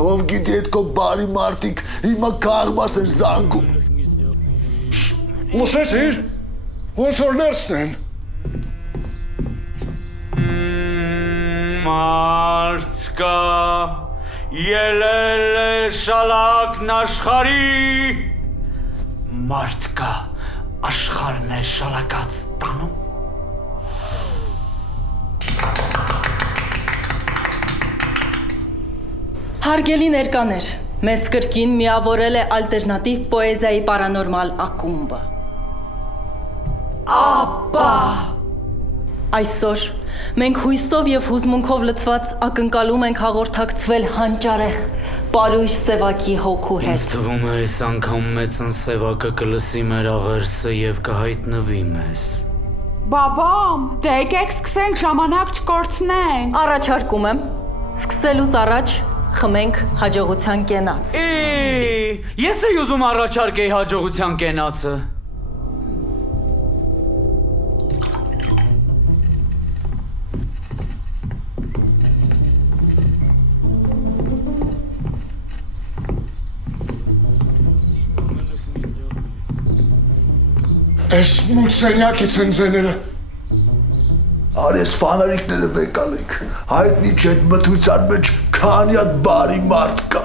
Ով գիտի այդ քո բարի մարդիկ հիմա կաղմաս են զանգում։ Լսեցիր, ոնց որ ներսն են։ Մարդ կա, ելել է շալակն աշխարի, մարդ կա, աշխարհն է շալակած տանում։ Հարգելի ներկաներ, մեզ կրկին միավորել է ալտերնատիվ պոեզիայի պարանորմալ ակումբը։ Ապա! Այսօր մենք հույսով և հուզմունքով լցված ակնկալում ենք հաղորդակցվել հանճարեղ պարույր սևակի հոգու հետ։ Ինձ թվում է այս անգամ մեծն սևակը կլսի մեր աղերսը և կհայտնվի մեզ։ Բաբամ, դե եկեք սկսենք, ժամանակ չկորցնենք։ Առաջարկում եմ, սկսելուց առաջ խմենք հաջողության կենաց։ Ես էի ուզում առաջարկեի հաջողության կենացը։ Այս մոտ սենյակից են ձեները։ Արես ֆանարիկները վեկալենք, հայտնի չէ այդ մթության մեջ քանի հատ բարի մարդ կա։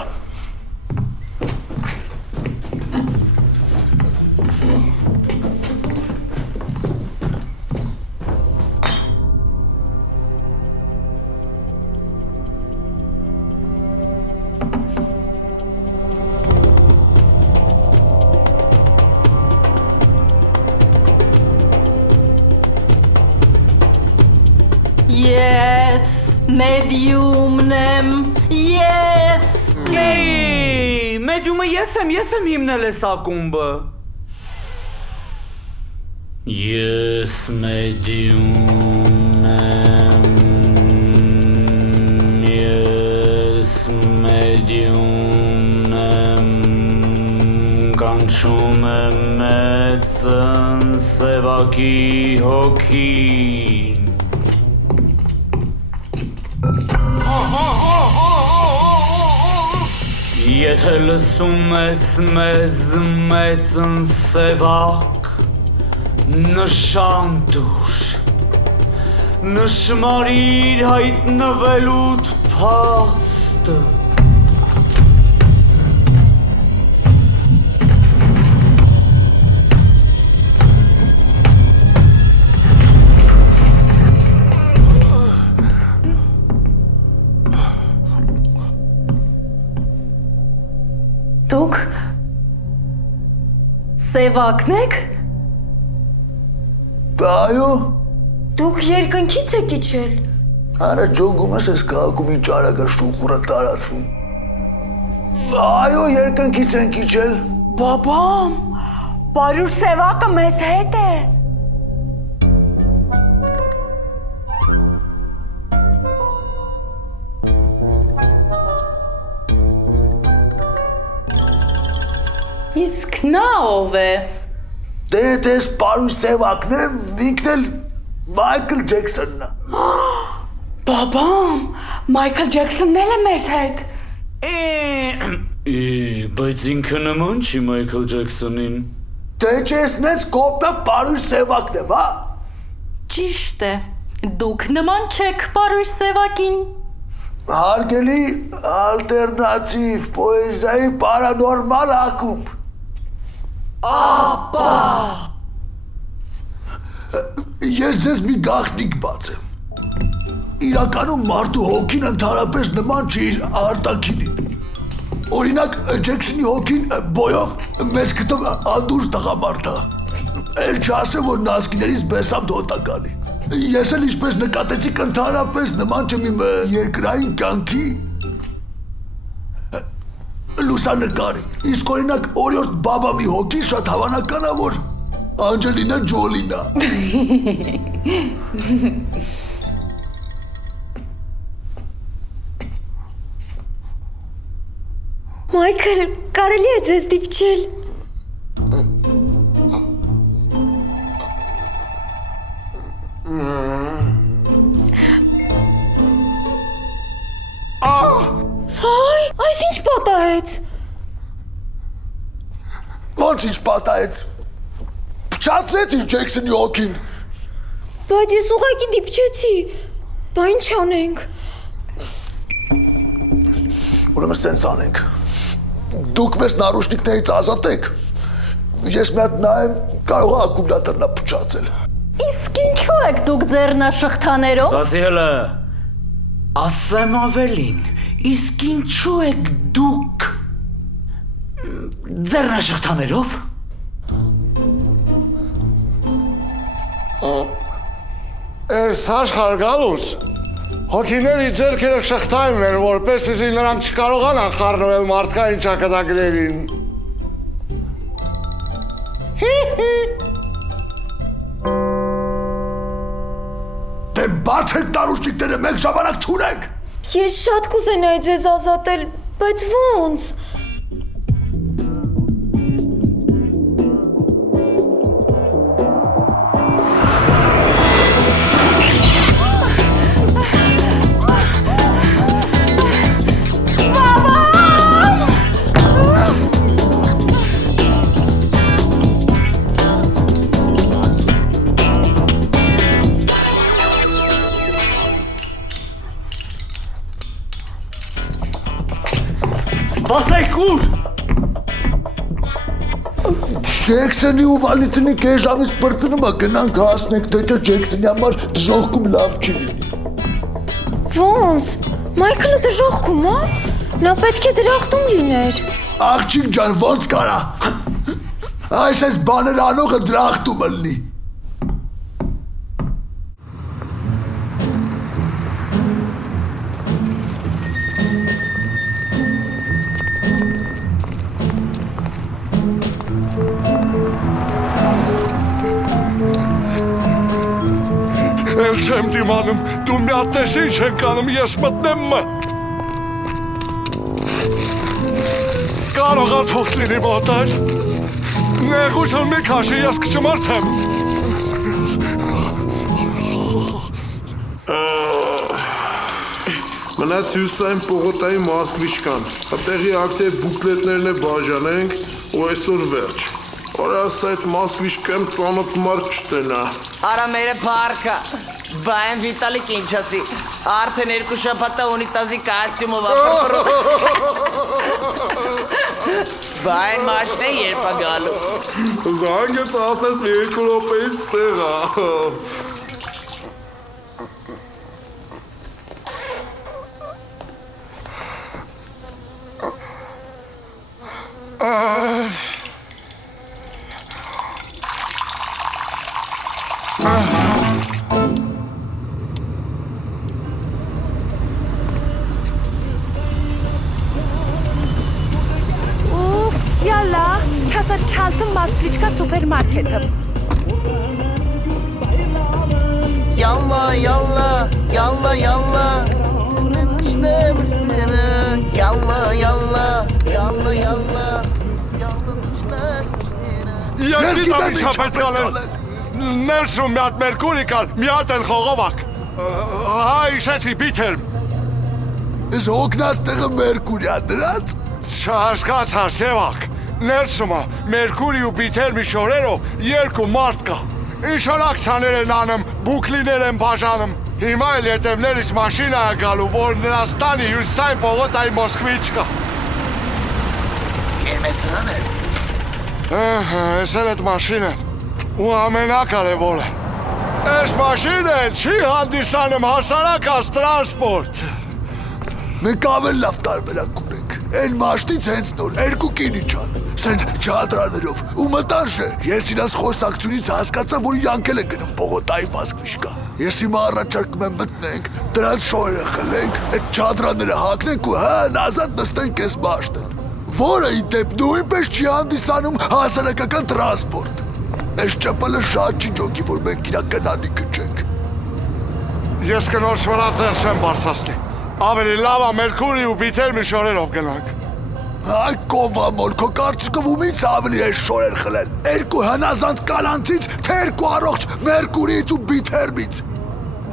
Ես մեդիումն եմ, ես Մեդիումը ես եմ հիմնել ես ակումբը։ Ես մեդիումն եմ, ես մեդիումն եմ, կանչում եմ մեծն սևակի հոգին։ Եթե լսում ես մեզ մեծն սևակ, նշան դուր, նշմարիր հայտնվելուդ փաստը։ Դուք սևակն եք։ Այո։ Դուք երկնքից եք իջել։ Արա ջոգում ես քաղաքում ինչ արագ շուխուրը տարածվում։ Այո, երկնքից ենք իջել։ Բաբամ, պարուր սևակը մեզ հետ է։ Իսկ նա ով է։ Դե դες պարույր սևակն է, ինքն էլ Մայքլ Ջեքսոնն է։ Բաբամ, Մայքլ Ջեքսոնն էլ է մեզ հետ։ Բայց ինքը նման չի Մայքլ Ջեքսոնին։ Դե չեսնես կոպը պարույր սևակն եմ, հա։ Ճիշտ է, դուք նման չեք պարույր սևակին։ Հարգելի ալտերնատիվ պոեզիայի պարանորմալ ակումբ։ Ապա Ես ձեզ մի գաղտնիք բացեմ։ Իրականում մարդու հոգին ընդհանրապես նման չի իր արտաքինին։ Օրինակ Ջեքսոնի հոգին բոյով մեծ քթով անդուր տղամարդ է։ Էլ չասեմ, որ նասկիներից բեսամ դոտակալի։ Ես էլ ինչպես նկատեցիք ընդհանրապես նման չեմ իմ երկրային կյանքի լուսանկարի։ Իսկ օրինակ օրիորդ բաբամի հոգին շատ հավանական է, որ Անջելինա Ջոլին է։ Մայքլ, կարելի է ձեզ դիպչել։ Հայ, այս ինչ պատահեց։ Ոնց ինչ պատահեց։ Փչացրեց իր Ջեքսոնի հոգին։ Բայց ես ուղղակի դիպչեցի։ Բա ինչ անենք։ Ուրեմն սենց անենք։ Դուք մեզ նարուշնիկներից ազատեք։ Ես մի հատ նայեմ, կարող է ակումուլատորն է փչացել։ Իսկ ինչու եք դուք ձեռնաշղթաներով։ Սպասի հələ։ Ասեմ ավելին, իսկ ինչու եք դուք ձեռնաշղթաներով։ Այս աշխարհ գալուս հոգիների ձեռքերը շղթայում են, որպեսզի նրանք չկարողանան խառնվել մարդկային ճակատագրերին։ Դե բացեք նարուշնիկները, մենք ժամանակ չունենք։ Ես շատ կուզենայի ձեզ ազատել, բայց ո՞նց։ Սպասեք ուր։ Ջեքսոնի ու Վալենտինի կես ժամից բրծնումը գնանք հասնենք, թե չէ Ջեքսոնի համար դժողքում լավ չի լինի։ Ո՞նց։ Մայքլը դժողքում, հա։ Նա պետք է դրախտում լիներ։ Աղջիկ ջան, ո՞նց կարա։ Այս բաներ անողը դրախտումը լինի։ Էլ չեմ դիմանում, դու մի հատ տես ինչ ենք անում, ես մտնեմ մը։ Կարող է թող լինի մոտար։ Նեղություն մի քաշի, ես կչմարդեմ։ Մնաց հյուսային պողոտայի Մոսկվիշկան։ Տեղի ակտիվ բուկլետներն է բաժանենք ու այսօր վերջ։ Օրաս այդ Մոսկվիշկան ծանոթ մարդ չտնա։ Արա մերը պարկա, բայն Վիտալիկ ինչ ասի, արդեն 2 շաբաթ ունիտազի կոստյումով ապրում։ Բայն մաշն է երբ է գալու։ Զանգեց ասես մի 2 րոպեից տեղ է։ Yalla, kasar kaltım Moskvichka supermarketim. Yalla, yalla, yalla, yalla. İşte yalla, yalla, yalla, yalla. Ես գիտեմ ինչ է պետք անել։ Ներսում մի հատ մերկուրի կար, մի հատ էլ խողովակ։ Հա, իշեցի բիթերմ։ Ես հոգնած տեղը մերկուրի ա դրած։ Չհասկացա, Սևակ։ Ներսումը մերկուրի ու բիթերմի շորերով 2 մարդ կա։ Ինչ որ ակցիաներ են անում, բուկլիներ են բաժանում։ Հիմա էլ ետևներից մաշինա է գալու, որ նրանց տանի հյուսիսային պողոտայի Մոսկվիչկա։ Երմեսնան է։ Ես էլ այդ մաշինեն ու ամենակարևորը այս մաշինեն չի հանդիսանում հասարակած տրանսպորտ։ Մենք ավել լավ տարբերակ ունենք, այն մաշնից հենց նոր 2 կինի չան, սենց չադրաներով ու մտանժը, ես իրաց խոսակցությունից հասկացա, որ յանքել են գնում պողոտայի Մոսկվիշկա։ Ես հիմա առաջարկում եմ մտնենք, դրանց շորերը խլենք, այդ չադրաները հագնենք ու հն ազատ նստենք այս մաշնեն, որը ի դեպ նույնպես չի հանդիսանում հասարակական տրանսպորտ։ Այս ճապալը շատ չի ջոկի, որ մենք իրա գնանի կջենք։ Ես կնոր շվրա ձեր շեմ բարսասնի, ավելի լավ է մերկուրի ու բիթերմի շորերով գնանք։ Այ կովամոր, քո կարծիքով ումից ավելի է շորեր խլել, 2 հնազանդ կանանցից, թե 2 առողջ մերկուրից ու բիթերմից։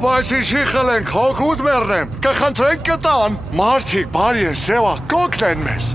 Բայց ինչի խլենք, հոգուտ մեռնեմ, կխնդրենք կտան, մարդիկ բարի են, Սևա, կօգնեն մեզ։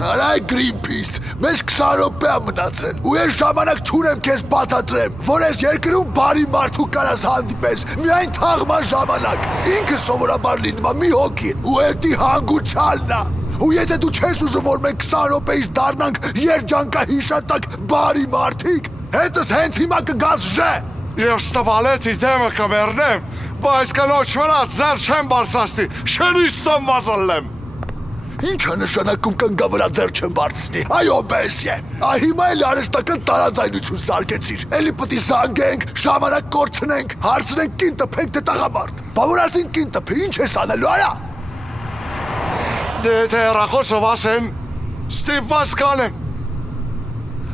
Արա Greenpeace, մեզ 20 րոպե մնացել ու ես ժամանակ չունեմ քեզ բացատրեմ, որ ես երկրում բարի մարդու կարաս հանդիպես, միայն թաղման ժամանակ։ Ինքը սովորաբար լինում է մի հոգի ու էդի հանգուցալն է։ Ու եթե դու չես ուզում, որ մենք 20 րոպեից դառնանք երջանկահիշատակ բարի մարդիկ, հետս հենց հիմա կգաս ժե։ Ես տվալետի դեմը կմեռնեմ, բայց կնոջ վրա ձեր չեմ բարսաստի, շենից ծնված ըլեմ։ Ինչ է նշանակում կնգա վրա ձեր չեմ բարձնի, այո բեսյե, հիմա էլ արեստական տարաձայնություն սարկեցիր, էլի պտի զանգենք, ժամանակ կորցնենք, հարցնենք կին տպենք թե տաղամարդ, բա որ ասին կին տպի, ինչ ես անելու արա։ Դե թե հեռախոսով ասեն, ստիպված կանեմ։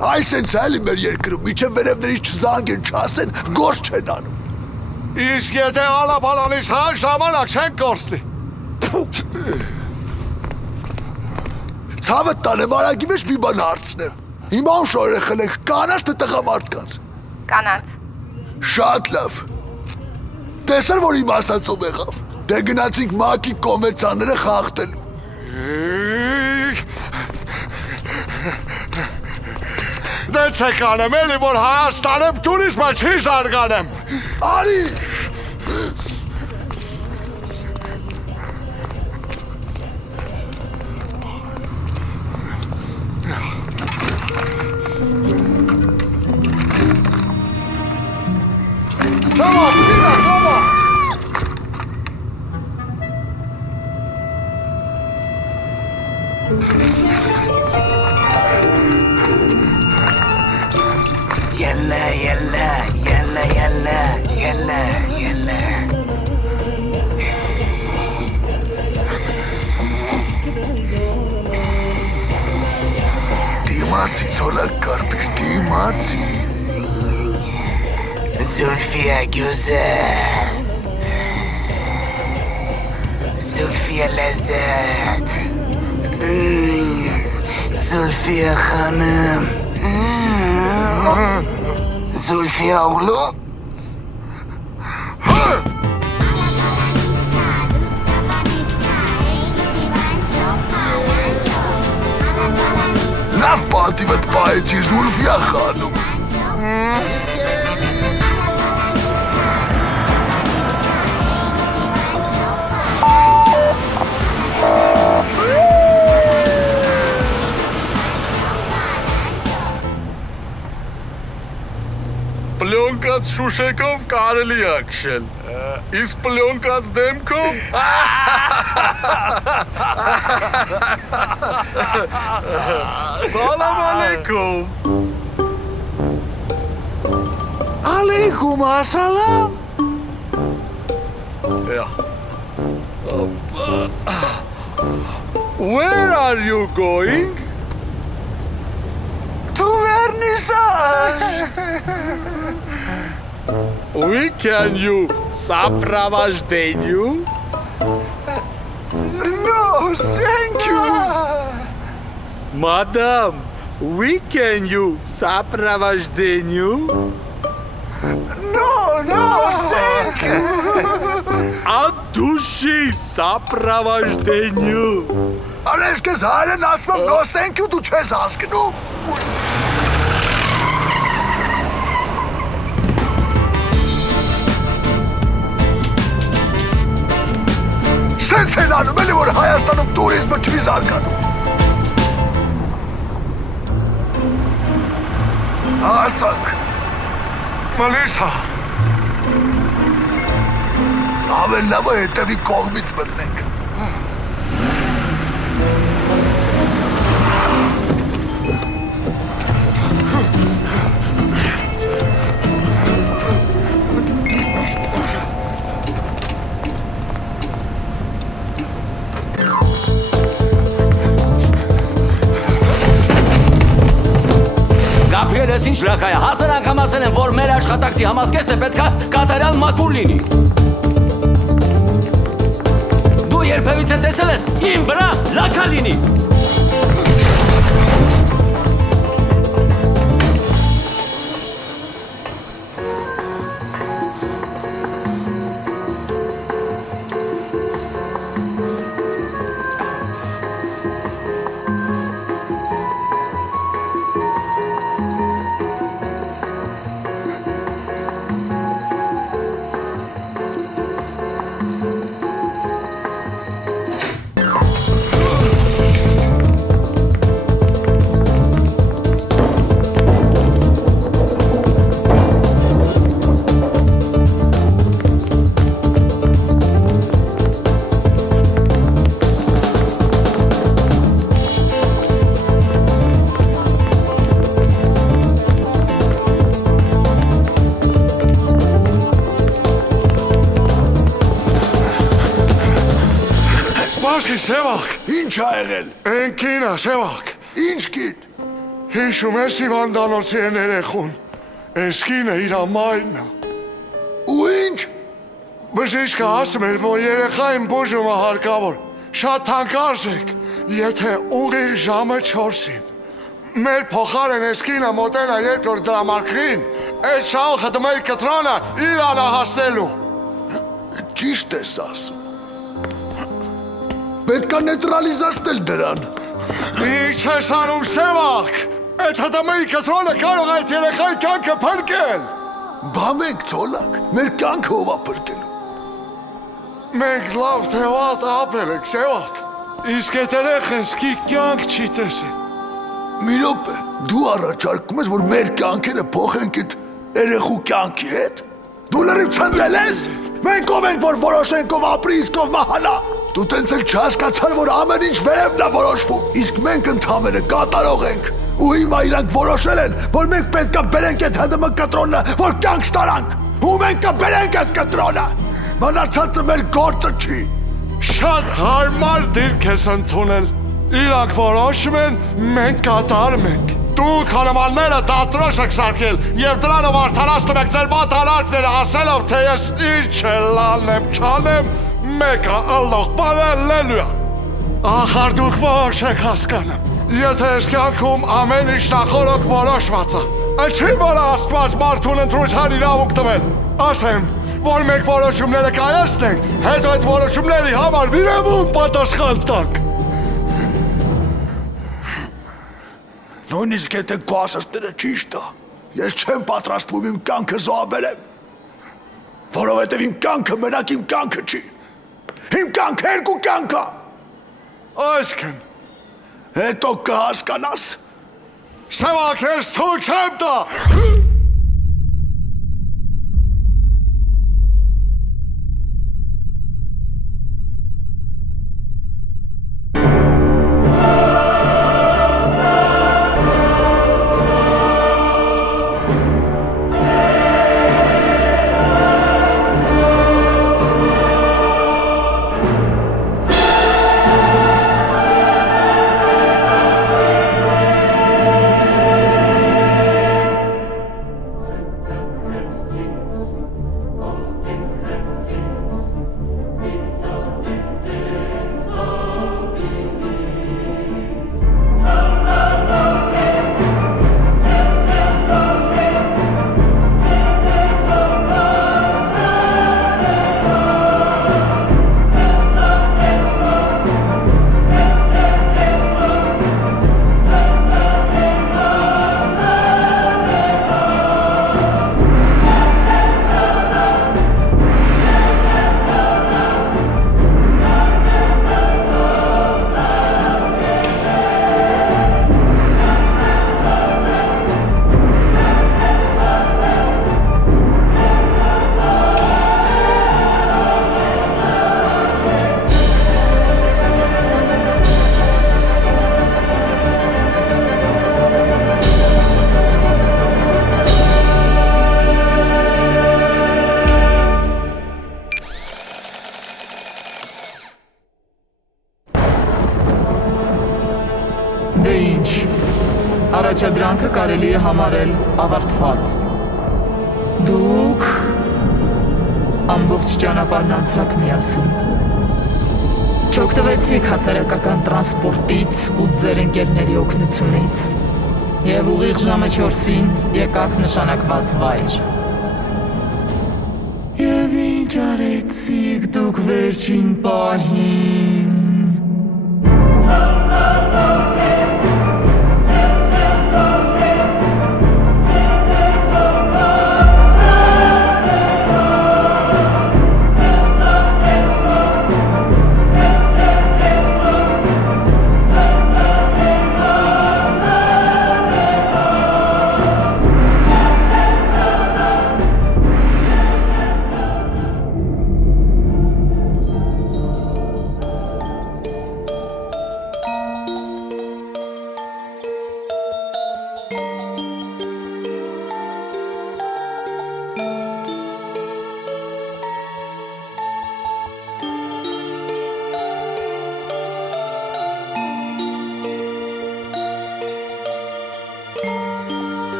Այսենց էլի մեր երկրում, միջև վերևներից չզանգեն, չասեն, գործ չեն անում։ Իսկ եթե ալապալանից հա ժամանակ չեն կորցնի։ Ցավը տանեմ, արագի մեջ մի բան հարցնեմ։ Հիմա ո՞ւր շորերել եք, կանաչ թե տղամարդկանց։ Կանանց։ Շատ լավ։ Տեսար, որ իմ ասածով եղավ։ Դե գնացինք ՄԱԿ-ի կոնվենցիաները խախտելու։ Դե չեք անեմ, էլի որ Հայաստանում տուրիզմը չի զարգանեմ։ Արի։ Դիմացի ցոլակ կարպիր, դիմացի։ Զուլֆիա գյուզել, Զուլֆիա լեզետ, Զուլֆիա խանım, Զուլֆիա oğlu. Լավ պատիվդ պահեցի Զուլֆիա խանım. Պլյոնկած շուշեկով կարելի է քշել, իսկ պլյոնկած դեմքով Սալամ ալեյքում։ Ալեյքում ասալամ։ Where are you going? To Vernissage. We can you сопровождению? No, thank you. Madam, we can you сопровождению? No, thank you. От души сопровождению. Արես կեզ հայրեն ասվում, no thank you, դու չես հասկնում։ Սենց են անում, էլի որ Հայաստանում տուրիզմը չի զարգանում։ Ասանք։ Մալիսա։ Ավել լավը հետևի կողմից մտնենք։ Գաբրիելես ինչ լակայ է, հասար անգամ ասել են, որ մեր աշխատակցի համազգեստը պետքա կատարյալ մաքուր լինի։ Դու երբևիցե տեսել ես իմ վրա լակա լինի։ Ասի Սևակ։ Ինչ ա եղել։ Են կինա Սևակ։ Ինչ կին։ Հիշում ես Իվանդանոցի են երեխուն։ Այս կինը իր ամայնն է։ Ու ինչ։ Բժիշկը ասում էր, որ երեխային բուժումը հարկավոր։ Շատ թանկարժեք, եթե ուղիղ ժամը 4-ին։ Մեր փոխարեն այս կինը մոտենա երկրորդ դրամարկղին, այս շահը դմել կտրոնը իրանը հասնելու։ Ճիշտ ես ասում։ Պետք է նեյտրալիզացնել դրան։ Ինչ ես անում Սևակ։ Այդ հդմել կտրոնը կարող է այդ երեխայի կյանքը փրկել։ Բա մենք ցոլակ, մեր կյանքը ով է փրկելու։ Մենք լավ թե վատ ապրել ենք Սևակ։ Իսկ այդ երեխան սկի կյանք չի տեսել։ Մի րոպե, դու առաջարկում ես, որ մեր կյանքերը փոխենք այդ երեխու կյանքի հետ։ Դու լրիվ չնդել ես։ Մենք ով ենք, որ որոշենք ով ապրի, իսկ ով մահանա։ Դու տենց էլ չհասկացար, որ ամեն ինչ վերևն է որոշվում, իսկ մենք ընդամենը կատարող ենք։ Ու հիմա իրանք որոշել են, որ մենք պետք է բերենք այդ ՀԴՄ կտրոնը, որ կյանք ստանանք։ Ու մենք կբերենք այդ կտրոնը։ Մնացածը մեր գործը չի։ Շատ հարմար դիրք ես ընդունել։ Իրանք որոշում են, մենք կատարում ենք։ Դուք հանամանները դատրոշ եք սարքել և դրանով արդարացնում եք ձեր մատանարկները ասելով, թե ես ինչ լանեմ չանեմ, մեկը ըլլող պարելելու է։ Ախար դուք ոչ եք հասկանում։ Եթե ես կյանքում ամեն ինչ նախորոք որոշված է, չի որ Աստված մարդուն ընտրության իրավունք տվել։ Ասեմ, որ մենք որոշումները կայացնենք, հետո այդ որոշումների համար վիրևում պատասխան տանք։ Նույնիսկ եթե քո ասածները ճիշտ է, ես չեմ պատրաստվում իմ կյանքը զոհաբերեմ, որովհետև իմ կյանքը մենակ իմ կյանքը չի։ Իմ կյանքը երկու կյանք է։ Այսքան։ Հետո կհասկանաս։ Սևակ, ես թույլ չեմ տա։ Դե ինչ, առաջադրանքը կարելի է համարել ավարտված։ Դուք ամբողջ ճանապարհն անցաք միասին։ Չօգտվեցիք հասարակական տրանսպորտից ու ձեր ընկերների օգնությունից։ Եվ ուղիղ ժամը 4-ին եկաք նշանակված վայր։ Եվ ինչ արեցիք դուք վերջին պահին։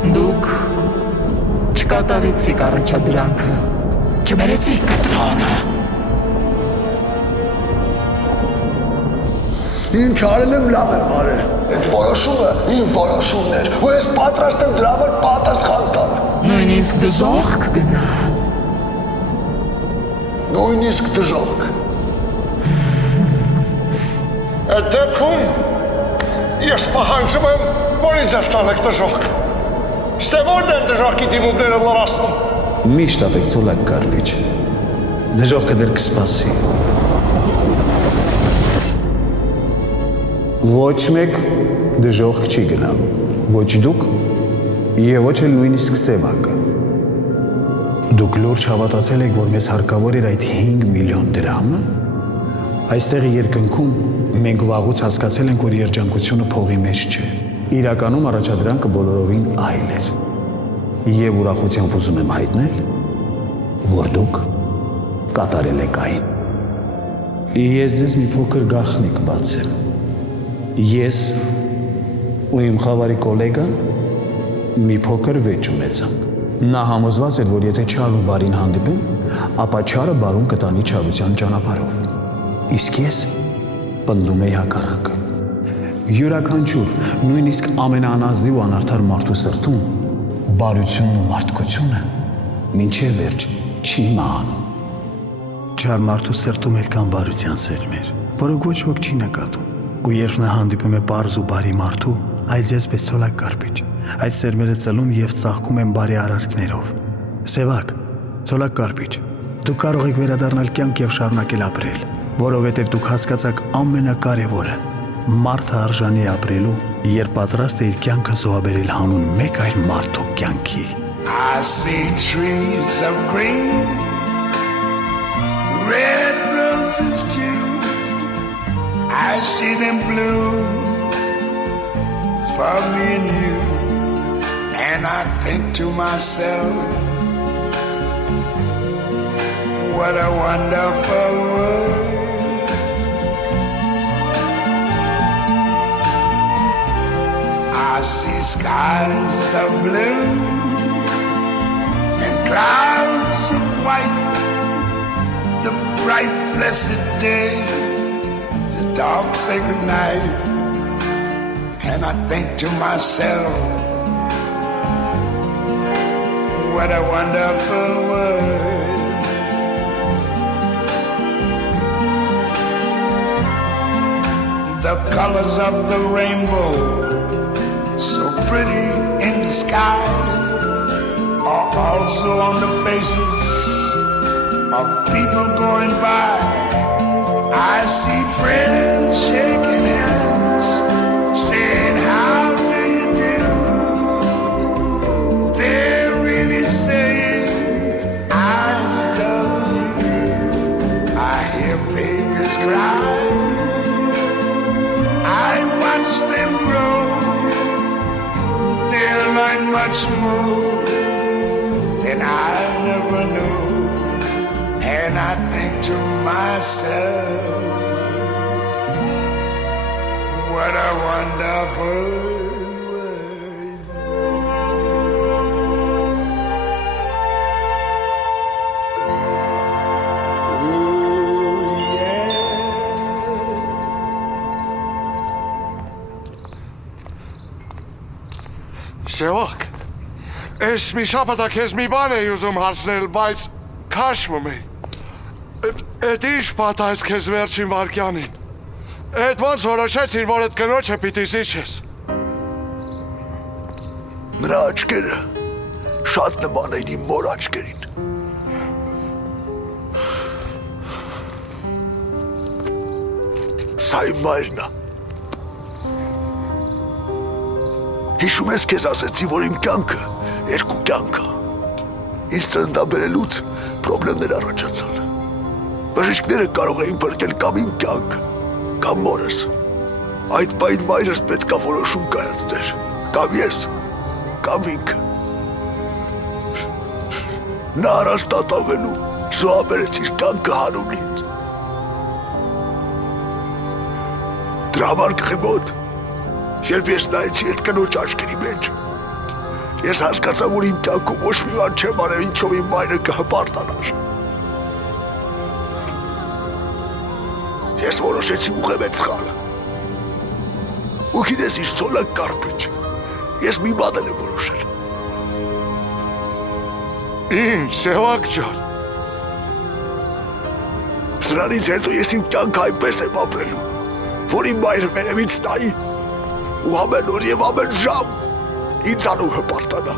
Դուք չկատարեցիք առաջադրանքը, չբերեցիք կտրոնը։ Ինչ արել եմ լավ եմ արել, այդ որոշումը իմ որոշումն էր, ու ես պատրաստ եմ դրա համար պատասխան տալ։ Նույնիսկ դժոխք գնա։ Նույնիսկ դժոխք։ Այդ դեպքում ես պահանջում եմ, որ ինձ եղտանեք դժոխք։ Ստե որն են դժոխքի դիմումները լրացնում։ Միշտ ապեք ծոլակ կարպիչ, դժոխքը դեր կսպասի։ Ոչ մեկ դժոխք չի գնալու, ոչ դուք և ոչ էլ նույնիսկ Սևակը։ Դուք լուրջ հավատացել եք, որ մեզ հարկավոր էր այդ 5 միլիոն դրամը։ Այստեղ երկնքում մենք վաղուց հասկացել ենք, որ երջանկությունը փողի մեջ չէ։ Իրականում առաջադրանքը բոլորովին այլ էր։ Եվ ուրախությամբ ուզում եմ հայտնել, որ դուք կատարել եք այն։ Ես ձեզ մի փոքր գաղտնիք բացեմ։ Ես ու իմ խավարի կոլեգան մի փոքր վեճ ունեցանք։ Նա համոզված էր, որ եթե չար ու բարին հանդիպեն, ապա չարը բարուն կտանի չարության ճանապարհով։ Իսկ ես պնդում էի հակառակը։ Յուրաքանչյուր, նույնիսկ ամենաանազդի ու անարդար մարդու սրտում բարությունն ու մարդկությունը մինչև վերջ չի մահանում։ Չար մարդու սրտում էլ կան բարության սերմեր, որոնք ոչ ոք չի նկատում։ Ու երբ նա հանդիպում է պարզ ու բարի մարդու, այդ ձեզպես ծոլակ կարպիչ, այդ սերմերը ծլում և ծաղկում են բարի արարքներով։ Սևակ, ծոլակ կարպիչ, դուք կարող եք վերադառնալ կյանք և շարունակել ապրել, որովհետև դուք հասկացաք ամենակարևորը, մարդը արժանի ապրելու, երբ պատրաստ է իր կյանքը զոհաբերել հանուն մեկ այլ մարդու կյանքի։ I see trees of green, red roses too. I see them bloom for me and you, and I think to myself, what a wonderful world. I see skies of blue and clouds of white, the bright blessed day, the dark sacred night, and I think to myself, what a wonderful world. The colors of the rainbow, so pretty in the sky, are also on the faces of people going by. I see friends shaking hands, saying, how do you do? They're really saying, I love you. I hear babies cry, I watch them grow. They'll learn much more than I never knew. And I think to myself, what a wonderful world. Oh, yeah. Սևակ, ես մի շաբաթ քեզ մի բան էի ուզում հարցնել, բայց քաշվում է։ Էդ ինչ պատահեց քեզ վերջին վարկյանին։ Էդ ոնց որոշեցիր, որ այդ կնոջը պիտի զիջես։ Նրա աչքերը շատ նման էին իմ մոր աչքերին։ Սա իմ մայրն է։ Հիշում ես քեզ ասեցի, որ իմ կյանքը երկու կյանք է։ Ինձ ծննդաբերելուց պրոբլեմներ առաջացան։ Բժիշկները կարող էին բրկել կամ իմ կյանքը, կամ մորս։ Այդ պայն մայրս պետք է որոշում կայացներ, կամ ես, կամ ինքը։ Նա առանց դատավելու զոհաբերեց իր կյանքը հանուն ինձ։ Դրա համար կխի մոտ, երբ ես նայեցի այդ կնոջ աչքերի մեջ, Ես հասկացա, որ իմ կյանքում ոչ մի բան չեմ արել, ինչով իմ մայրը կհպարտանար։ Ես որոշեցի ուղղեմ այդ սխալը։ Ու գիտես ինչ ցոլակ կարպիչ։ Ես մի բան եմ որոշել։ Ինչ, Սևակ ջան։ Սրանից հետո ես իմ կյանքը այնպես եմ ապրելու, որ իմ մայրը վերևից նայի ու ամեն օր եւ ամեն ժամ ինձանով հպարտանա։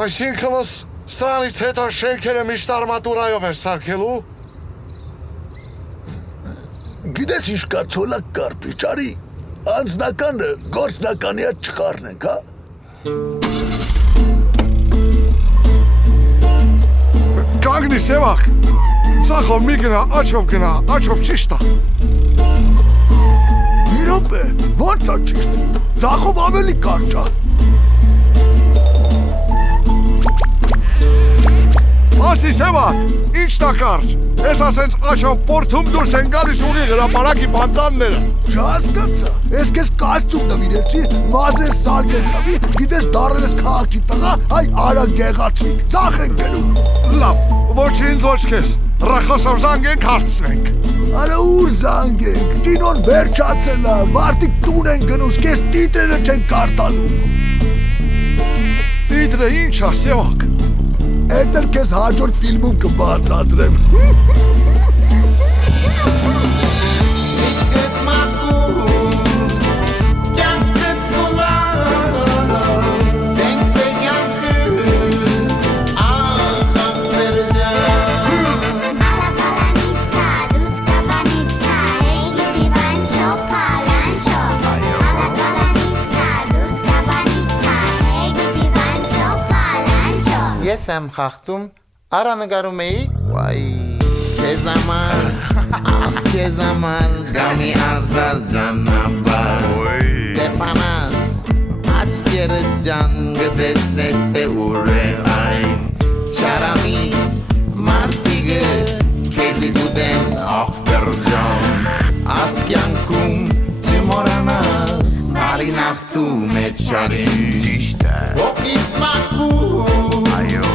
Այսինքն սրանից հետո շենքերը միշտ արմատուրայով էր սարքելու։ Գիտես ինչ կա ցոլակ կարպիչ, արի անձնականը գործնականի հետ չխառնենք, հա։ Կանգնի Սևակ։ Ցախով մի գնա, աչով գնա, աչով ճիշտ է։ Մի րոպե, ո՞նց է ճիշտ։ Ցախով ավելի կարճ է։ Ասի Սևակ, ինչ տա կարճ։ Ես ասենց աչով պորթում դուրս են գալիս ունի հրապարակի պանտանները։ Չհասկացա, ես քեզ կոստյում նվիրեցի, մազեր սարքել նվի, գիտես դառել ես քաղաքի տղա, այ արա գեղացիկ, ծախ ենք գնում։ Լավ, ոչինչ ոչ քեզ, ռախոսով զանգենք հարցնենք։ Արա ուր զանգենք, կինոն վերջացել է, մարդիկ տուն են գնում, քեզ տիտրերը չեն կարտանում։ Տիտրը ինչ է Սևակ։ Էդ էլ քեզ հաջորդ ֆիլմում կբացատրեմ։ Ես եմ խաղցում, արա նգարում էի, վայ, քեզ համար, ախ քեզ համար, գամի արդար ճանապար, դեպանաս, աչքերը ջան գտեսնես թե ուր է այն, չարամի, մարդիգը, քեզի գուդեն ախպեր ջան, ասկյանքում չմորանաս, Արին ախտում է չարին, ճիշտ է, ոգիտ մակում, այո,